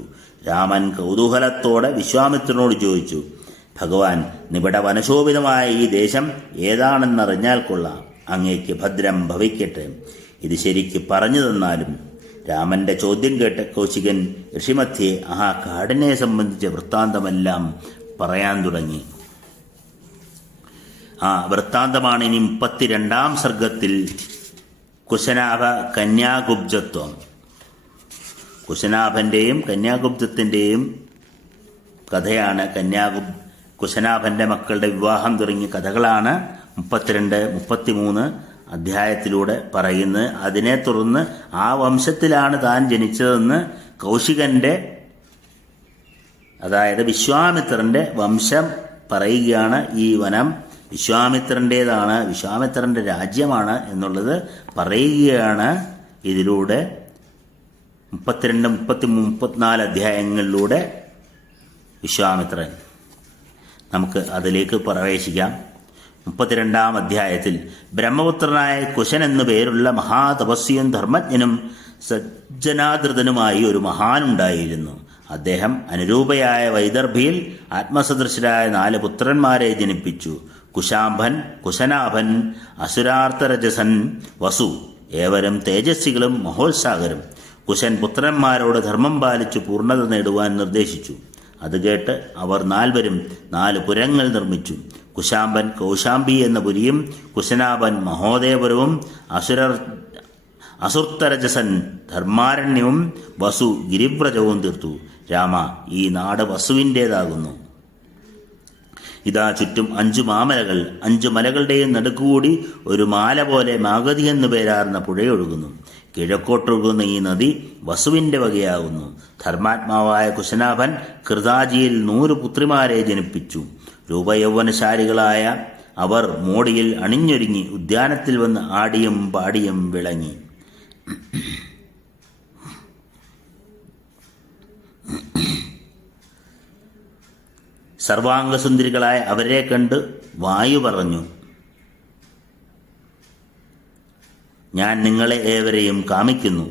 രാമൻ കൗതൂഹലത്തോടെ വിശ്വാമിത്രനോട് ചോദിച്ചു, ഭഗവാൻ, നിബിഡ വനശോഭിതമായ ഈ ദേശം ഏതാണെന്നറിഞ്ഞാൽ കൊള്ളാം. അങ്ങേക്ക് ഭദ്രം ഭവിക്കട്ടെ. ഇത് ശരിക്ക് പറഞ്ഞു തന്നാലും. രാമന്റെ ചോദ്യം കേട്ട് കൗശികൻ ഋഷിമധ്യേ ആ കാടിനെ സംബന്ധിച്ച വൃത്താന്തമെല്ലാം പറയാൻ തുടങ്ങി. ആ വൃത്താന്തമാണ് ഇനി 32-ാം സർഗത്തിൽ കുശനാഭ കന്യാകുബ്ജത്വം. കുശനാഭന്റെയും കന്യാകുബ്ജത്തിന്റെയും കഥയാണ്. കുശനാഭന്റെ മക്കളുടെ വിവാഹം തുടങ്ങിയ കഥകളാണ് 32, 33 അധ്യായത്തിലൂടെ പറയുന്നത്. അതിനെ തുടർന്ന് ആ വംശത്തിലാണ് താൻ ജനിച്ചതെന്ന് കൗശികന്റെ, അതായത് വിശ്വാമിത്രന്റെ വംശം പറയുകയാണ്. ഈ വനം വിശ്വാമിത്രൻ്റേതാണ്, വിശ്വാമിത്രന്റെ രാജ്യമാണ് എന്നുള്ളത് പറയുകയാണ് ഇതിലൂടെ. 32, 33, 34 അധ്യായങ്ങളിലൂടെ വിശ്വാമിത്രൻ. നമുക്ക് അതിലേക്ക് പ്രവേശിക്കാം. 32-ാം അധ്യായത്തിൽ ബ്രഹ്മപുത്രനായ കുശൻ എന്നു പേരുള്ള മഹാതപസ്വിയും ധർമ്മജ്ഞനും സജ്ജനാദൃതനുമായി ഒരു മഹാനുണ്ടായിരുന്നു. അദ്ദേഹം അനുരൂപയായ വൈദർഭിയിൽ ആത്മസദൃശരായ 4 പുത്രന്മാരെ ജനിപ്പിച്ചു. കുശാംഭൻ, കുശനാഭൻ, അസുരാർത്തരജസൻ, വസു. ഏവരും തേജസ്വികളും മഹോത്സാഹരും. കുശൻ പുത്രന്മാരോട് ധർമ്മം പാലിച്ചു പൂർണ്ണത നേടുവാൻ നിർദ്ദേശിച്ചു. അത് കേട്ട് അവർ 4 4 പുരങ്ങൾ നിർമ്മിച്ചു. കുശാംബൻ കൗശാംബി എന്ന പുരിയും കുശനാഭൻ മഹോദയപുരവും അസുർത്തരജസൻ ധർമാരണ്യവും വസു ഗിരിവ്രജവും തീർത്തു. രാമ, ഈ നാട് വസുവിൻ്റേതാകുന്നു. ഇതാ ചുറ്റും 5 മാമലകൾ. 5 മലകളുടെയും നടുക്കുകൂടി ഒരു മാല പോലെ മാഗധി എന്നു പേരാർന്ന പുഴയൊഴുകുന്നു. കിഴക്കോട്ടൊഴുകുന്ന ഈ നദി വസുവിന്റെ വകയാകുന്നു. ധർമാത്മാവായ കുശനാഭൻ കൃതാജിയിൽ 100 പുത്രിമാരെ ജനിപ്പിച്ചു. രൂപയൗവനശാലികളായ അവർ മോടിയിൽ അണിഞ്ഞൊരുങ്ങി ഉദ്യാനത്തിൽ വന്ന് ആടിയും പാടിയും വിളങ്ങി. സർവാംഗസുന്ദരികളായ അവരെ കണ്ട് വായു പറഞ്ഞു, ഞാൻ നിങ്ങളെ ഏവരെയും കാമിക്കുന്നു.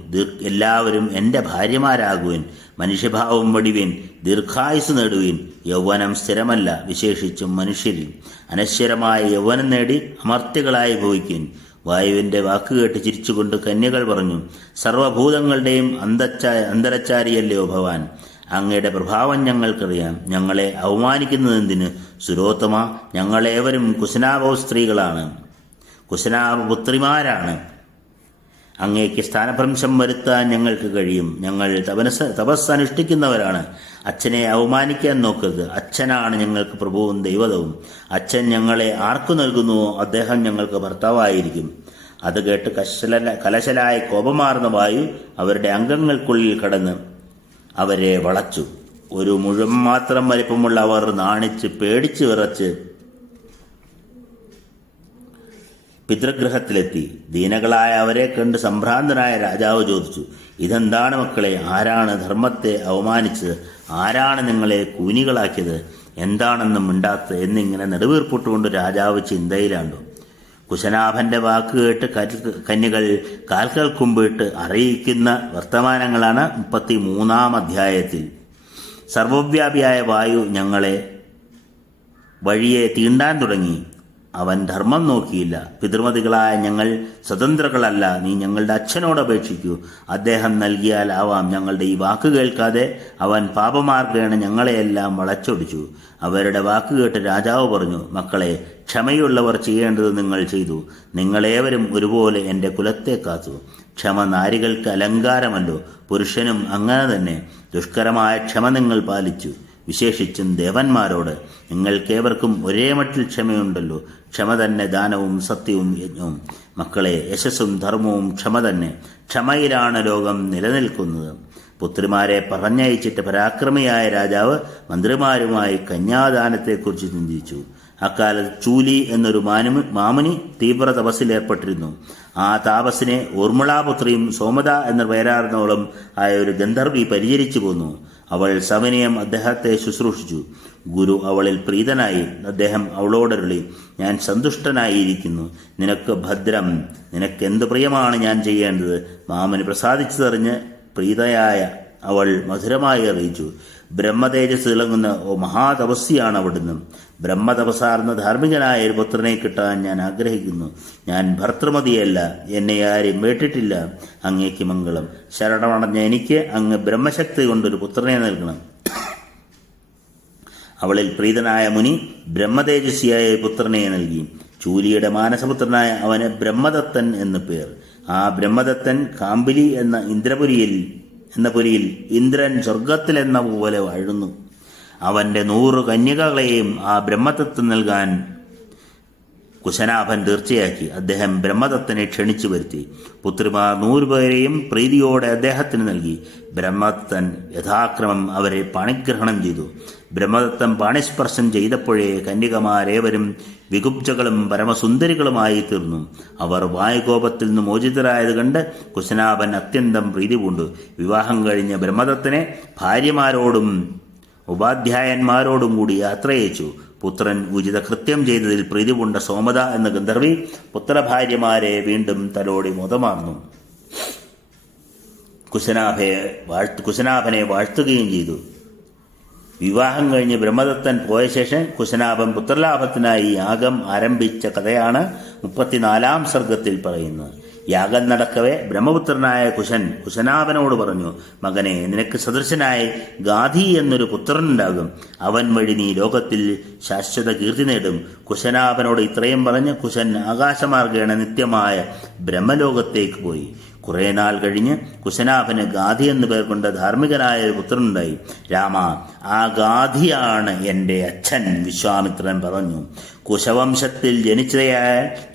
എല്ലാവരും എൻ്റെ ഭാര്യമാരാകുവിൻ. മനുഷ്യഭാവം വടിവിൻ. ദീർഘായുസ് നേടുവിൻ. യൗവനം സ്ഥിരമല്ല, വിശേഷിച്ചും മനുഷ്യരിൽ. അനശ്വരമായ യൗവനം നേടി അമർത്യകളായി ഭവിക്കുവിൻ. വായുവിൻ്റെ വാക്കുകേട്ട് ചിരിച്ചുകൊണ്ട് കന്യകൾ പറഞ്ഞു, സർവഭൂതങ്ങളുടെയും അന്തരച്ചാരിയല്ലയോ ഭവാൻ? അങ്ങയുടെ പ്രഭാവം ഞങ്ങൾക്കറിയാം. ഞങ്ങളെ അവമാനിക്കുന്നതെന്തിന്? സുരോത്തമ, ഞങ്ങളേവരും കുശനാഭ സ്ത്രീകളാണ്, കുശനാഭ പുത്രിമാരാണ്. അങ്ങേക്ക് സ്ഥാനഭ്രംശം വരുത്താൻ ഞങ്ങൾക്ക് കഴിയും. ഞങ്ങൾ തപസ് അനുഷ്ഠിക്കുന്നവരാണ്. അച്ഛനെ അവമാനിക്കാൻ നോക്കരുത്. അച്ഛനാണ് ഞങ്ങൾക്ക് പ്രഭുവും ദൈവതവും. അച്ഛൻ ഞങ്ങളെ ആർക്കു നൽകുന്നുവോ അദ്ദേഹം ഞങ്ങൾക്ക് ഭർത്താവായിരിക്കും. അത് കേട്ട് കലശലായ കോപമാർന്ന വായു അവരുടെ അംഗങ്ങൾക്കുള്ളിൽ കടന്ന് അവരെ വളച്ചു. ഒരു മുഴം മാത്രം വലിപ്പമുള്ള അവർ നാണിച്ച് പേടിച്ച് വിറച്ച് പിതൃഗൃഹത്തിലെത്തി. ദീനകളായ അവരെ കണ്ട് സംഭ്രാന്തനായ രാജാവ് ചോദിച്ചു, ഇതെന്താണ് മക്കളെ? ആരാണ് ധർമ്മത്തെ അവമാനിച്ചത്? ആരാണ് നിങ്ങളെ കൂനികളാക്കിയത്? എന്താണെന്നും മിണ്ടാത്ത എന്നിങ്ങനെ നെടുവീർപ്പിട്ടുകൊണ്ട് രാജാവ് ചിന്തയിലാണ്ടു. കുശനാഭന്റെ വാക്കുകേട്ട് കന്യകൾ കാൽക്കൽ കുമ്പിട്ട് അറിയിക്കുന്ന വർത്തമാനങ്ങളാണ് 33-ാം അധ്യായത്തിൽ. സർവവ്യാപിയായ വായു ഞങ്ങളെ വഴിയെ തീണ്ടാൻ തുടങ്ങി. അവൻ ധർമ്മം നോക്കിയില്ല. പിതൃമതികളായ ഞങ്ങൾ സ്വതന്ത്രകളല്ല. നീ ഞങ്ങളുടെ അച്ഛനോട് അപേക്ഷിക്കൂ, അദ്ദേഹം നൽകിയാൽ ആവാം. ഞങ്ങളുടെ ഈ വാക്ക് കേൾക്കാതെ അവൻ പാപമാർഗേണ ഞങ്ങളെയെല്ലാം വളച്ചൊടിച്ചു. അവരുടെ വാക്ക് കേട്ട് രാജാവ് പറഞ്ഞു, മക്കളെ, ക്ഷമയുള്ളവർ ചെയ്യേണ്ടത് നിങ്ങൾ ചെയ്തു. നിങ്ങളേവരും ഒരുപോലെ എൻ്റെ കുലത്തെ കാത്തു. ക്ഷമ നാരികൾക്ക് അലങ്കാരമല്ലോ, പുരുഷനും അങ്ങനെ തന്നെ. ദുഷ്കരമായ ക്ഷമ നിങ്ങൾ പാലിച്ചു, വിശേഷിച്ചും ദേവന്മാരോട്. നിങ്ങൾക്കേവർക്കും ഒരേ മട്ടിൽ ക്ഷമയുണ്ടല്ലോ. ക്ഷമ തന്നെ ദാനവും സത്യവും യജ്ഞവും. മക്കളെ, യശസ്സും ധർമ്മവും ക്ഷമ തന്നെ. ക്ഷമയിലാണ് ലോകം നിലനിൽക്കുന്നത്. പുത്രിമാരെ പറഞ്ഞയച്ചിട്ട് പരാക്രമിയായ രാജാവ് മന്ത്രിമാരുമായി കന്യാദാനത്തെക്കുറിച്ച് ചിന്തിച്ചു. അക്കാലത്ത് ചൂലി എന്നൊരു മാമുനി തീവ്ര തപസ്സിലേർപ്പെട്ടിരുന്നു. ആ താപസിനെ ഊർമിളാപുത്രിയും സോമദ എന്ന പേരാർന്നോളം ആയ ഒരു ഗന്ധർവി പരിചരിച്ചു പോന്നു. അവൾ സവിനയം അദ്ദേഹത്തെ ശുശ്രൂഷിച്ചു. ഗുരു അവളിൽ പ്രീതനായി. അദ്ദേഹം അവളോടരുളി, ഞാൻ സന്തുഷ്ടനായിരിക്കുന്നു. നിനക്ക് ഭദ്രം. നിനക്കെന്ത് പ്രിയമാണ് ഞാൻ ചെയ്യേണ്ടത്? മാമന് പ്രസാദിച്ചതറിഞ്ഞ് പ്രീതയായ അവൾ മധുരമായി അറിയിച്ചു, ബ്രഹ്മതേജസ് തിളങ്ങുന്ന മഹാതപസ്യാണ് അവിടുന്ന്. ബ്രഹ്മതപസാർന്ന ധാർമ്മികനായ ഒരു പുത്രനെ കിട്ടാൻ ഞാൻ ആഗ്രഹിക്കുന്നു. ഞാൻ ഭർത്തൃമതിയല്ല, എന്നെ ആരും വേട്ടിട്ടില്ല. അങ്ങേക്ക് മംഗളം. ശരണമടഞ്ഞ എനിക്ക് അങ്ങ് ബ്രഹ്മശക്തി കൊണ്ടൊരു പുത്രനെ നൽകണം. അവളിൽ പ്രീതനായ മുനി ബ്രഹ്മതേജസ്വിയായ പുത്രനെ നൽകി. ചൂലിയുടെ മാനസപുത്രനായ അവന് ബ്രഹ്മദത്തൻ എന്ന് പേർ. ആ ബ്രഹ്മദത്തൻ കാമ്പിലി എന്ന പുരിയിൽ ഇന്ദ്രൻ സ്വർഗത്തിലെന്ന പോലെ വാഴുന്നു. അവന്റെ 100 കന്യകകളെയും ആ ബ്രഹ്മദത്തൻ നൽകാൻ കുശനാഭൻ തീർച്ചയാക്കി. അദ്ദേഹം ബ്രഹ്മദത്തനെ ക്ഷണിച്ചു വരുത്തി. പുത്രിമാർ 100 പേരെയും പ്രീതിയോടെ അദ്ദേഹത്തിന് നൽകി. ബ്രഹ്മദത്തൻ യഥാക്രമം അവരെ പാണിഗ്രഹണം ചെയ്തു. ബ്രഹ്മദത്തൻ പാണിസ്പർശം ചെയ്തപ്പോഴേ കന്യകമാരേവരും വികുബ്ജകളും പരമസുന്ദരികളുമായി തീർന്നു. അവർ വായുകോപത്തിൽ നിന്ന് മോചിതരായത് കണ്ട് കുശനാഭൻ അത്യന്തം പ്രീതി പൂണ്ടു. വിവാഹം കഴിഞ്ഞ ബ്രഹ്മദത്തനെ ഭാര്യമാരോടും ഉപാധ്യായന്മാരോടും കൂടി യാത്രയച്ചു. പുത്രൻ ഉചിത കൃത്യം ചെയ്തതിൽ പ്രീതി പൂണ്ട സോമദ എന്ന ഗന്ധർവി പുത്രഭാര്യമാരെ വീണ്ടും തലോടി മുതമാർന്നു. കുശനാഭനെ വാഴ്ത്തുകയും ചെയ്തു. വിവാഹം കഴിഞ്ഞ് ബ്രഹ്മദത്തൻ പോയ ശേഷം കുശനാഭൻ പുത്രലാഭത്തിനായി യാഗം ആരംഭിച്ച കഥയാണ് 34-ാം സർഗത്തിൽ പറയുന്നത്. യാഗം നടക്കവേ ബ്രഹ്മപുത്രനായ കുശനാഭനോട് പറഞ്ഞു, മകനെ, നിനക്ക് സദൃശനായി ഗാധി എന്നൊരു പുത്രനുണ്ടാകും. അവൻ വഴി നീ ലോകത്തിൽ ശാശ്വത കീർത്തി നേടും. കുശനാഭനോട് ഇത്രയും പറഞ്ഞ് കുശൻ ആകാശമാർഗേണ നിത്യമായ ബ്രഹ്മലോകത്തേക്ക് പോയി. കുറെ നാൾ കഴിഞ്ഞ് കുശനാഭന് ഗാധി എന്നു പേർ കൊണ്ട് ധാർമ്മികനായ ഒരു പുത്രനുണ്ടായി. രാമ, ആ ഗാധിയാണ് എൻ്റെ അച്ഛൻ. വിശ്വാമിത്രൻ പറഞ്ഞു, കുശവംശത്തിൽ ജനിച്ചതായ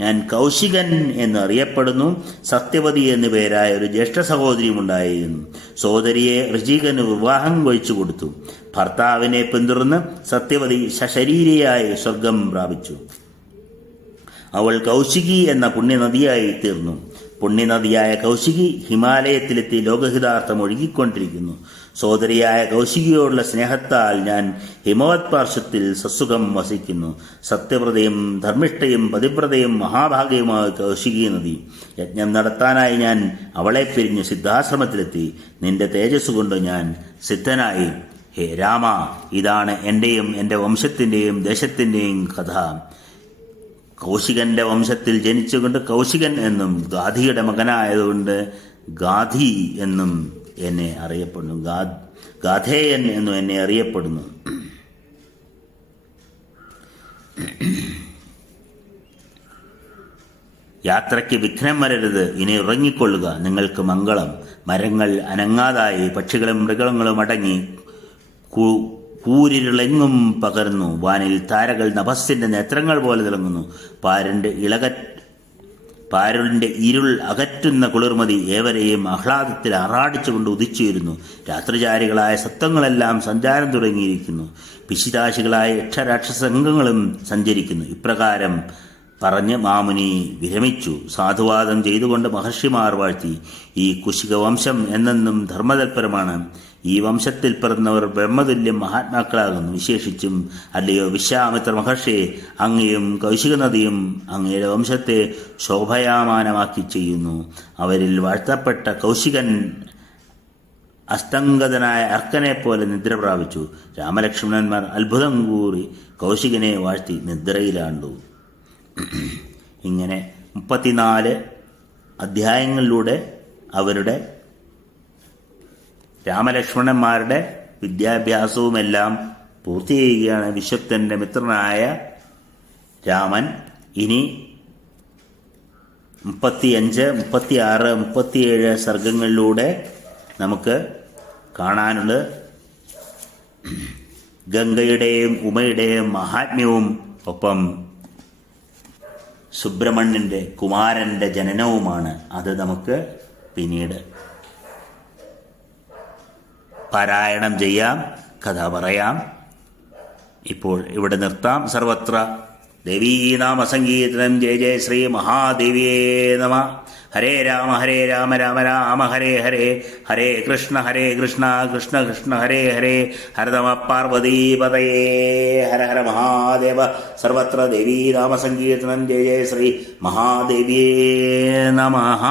ഞാൻ കൗശികൻ എന്ന് അറിയപ്പെടുന്നു. സത്യവതി എന്നു പേരായ ഒരു ജ്യേഷ്ഠ സഹോദരിയുമുണ്ടായിരുന്നു. സോദരിയെ ഋചികന് വിവാഹം കഴിച്ചു കൊടുത്തു. ഭർത്താവിനെ പിന്തുടർന്ന് സത്യവതി സശരീരിയായി സ്വർഗം പ്രാപിച്ചു. അവൾ കൗശികി എന്ന പുണ്യനദിയായി തീർന്നു. പുണ്യനദിയായ കൗശികി ഹിമാലയത്തിലെത്തി ലോകഹിതാർത്ഥം ഒഴുകിക്കൊണ്ടിരിക്കുന്നു. സോദരിയായ കൗശികിയോടുള്ള സ്നേഹത്താൽ ഞാൻ ഹിമവത് പാർശ്വത്തിൽ സസുഖം വസിക്കുന്നു. സത്യവ്രതയും ധർമ്മിഷ്ഠയും പതിവ്രതയും മഹാഭാഗ്യവുമായ കൗശികി നദി. യജ്ഞം നടത്താനായി ഞാൻ അവളെ പിരിഞ്ഞ് സിദ്ധാശ്രമത്തിലെത്തി. നിന്റെ തേജസ് കൊണ്ട് ഞാൻ സിദ്ധനായി. ഹേ രാമ, ഇതാണ് എൻ്റെയും എൻ്റെ വംശത്തിൻ്റെയും ദേശത്തിൻ്റെയും കഥ. കൗശികന്റെ വംശത്തിൽ ജനിച്ചുകൊണ്ട് കൗശികൻ എന്നും, ഗാധിയുടെ മകനായതുകൊണ്ട് ഗാധി എന്നും എന്നെ അറിയപ്പെടുന്നു. ഗാധേയൻ എന്നും എന്നെ അറിയപ്പെടുന്നു. യാത്രയ്ക്ക് വിഘ്നം വരരുത്. ഇനി ഉറങ്ങിക്കൊള്ളുക. നിങ്ങൾക്ക് മംഗളം. മരങ്ങൾ അനങ്ങാതായി. പക്ഷികളും മൃഗങ്ങളും അടങ്ങി. കൂരിരുളെങ്ങും പകർന്നു. വാനിൽ താരകൾ നഭസ്സിന്റെ നേത്രങ്ങൾ പോലെ തിളങ്ങുന്നു. പാരുളിന്റെ ഇരുൾ അകറ്റുന്ന കുളിർമതി ഏവരെയും ആഹ്ലാദത്തിൽ ആറാടിച്ചുകൊണ്ട് ഉദിച്ചുവരുന്നു. രാത്രിചാരികളായ സത്വങ്ങളെല്ലാം സഞ്ചാരം തുടങ്ങിയിരിക്കുന്നു. പിശിതാശികളായ യക്ഷരാക്ഷസംഘങ്ങളും സഞ്ചരിക്കുന്നു. ഇപ്രകാരം പറഞ്ഞ് മാമുനി വിരമിച്ചു. സാധുവാദം ചെയ്തുകൊണ്ട് മഹർഷിമാർ വാഴ്ത്തി, ഈ കുശിക വംശം എന്നെന്നും ധർമ്മതൽപരമാണ്. ഈ വംശത്തിൽ പിറന്നവർ ബ്രഹ്മതുല്യം മഹാത്മാക്കളാകുന്നു. വിശേഷിച്ചും അല്ലയോ വിശ്വാമിത്ര മഹർഷി, അങ്ങയും കൗശിക നദിയും അങ്ങയുടെ വംശത്തെ ശോഭയാമാനമാക്കി ചെയ്യുന്നു. അവരിൽ വാഴ്ത്തപ്പെട്ട കൗശികൻ അസ്തംഗതനായ അർക്കനെ പോലെ നിദ്ര പ്രാപിച്ചു. രാമലക്ഷ്മണന്മാർ അത്ഭുതം കൂറി കൗശികനെ വാഴ്ത്തി നിദ്രയിലാണ്ടു. ഇങ്ങനെ 34 അധ്യായങ്ങളിലൂടെ അവരുടെ രാമലക്ഷ്മണന്മാരുടെ വിദ്യാഭ്യാസവുമെല്ലാം പൂർത്തി ചെയ്യുകയാണ് വിശ്വപ്തൻ്റെ മിത്രനായ രാമൻ. ഇനി 35, 36, 37 സർഗങ്ങളിലൂടെ നമുക്ക് കാണാനുള്ളത് ഗംഗയുടെയും ഉമയുടെയും മഹാത്മ്യവും ഒപ്പം സുബ്രഹ്മണ്യൻ്റെ കുമാരൻ്റെ ജനനവുമാണ്. അത് നമുക്ക് പിന്നീട് പാരായണം ചെയ്യാം, കഥ പറയാം. ഇപ്പോൾ ഇവിടെ നിർത്താം. സർവത്ര ദേവീനാമ സംഗീതം. ജയ ജയ ശ്രീ മഹാദേവിയേ നമ. ഹരേ രാമ രാമ രാമ ഹരേ ഹരേ, ഹരേ കൃഷ്ണ കൃഷ്ണ കൃഷ്ണ ഹരേ ഹരേ, ഹരതമ പാർവതീപതയേ. ഹര ഹര മഹാദേവ. സർവത്ര ദേവീനാമ സംഗീതം. ജയ ജയ ശ്രീ മഹാദേവിയേ നമഃ.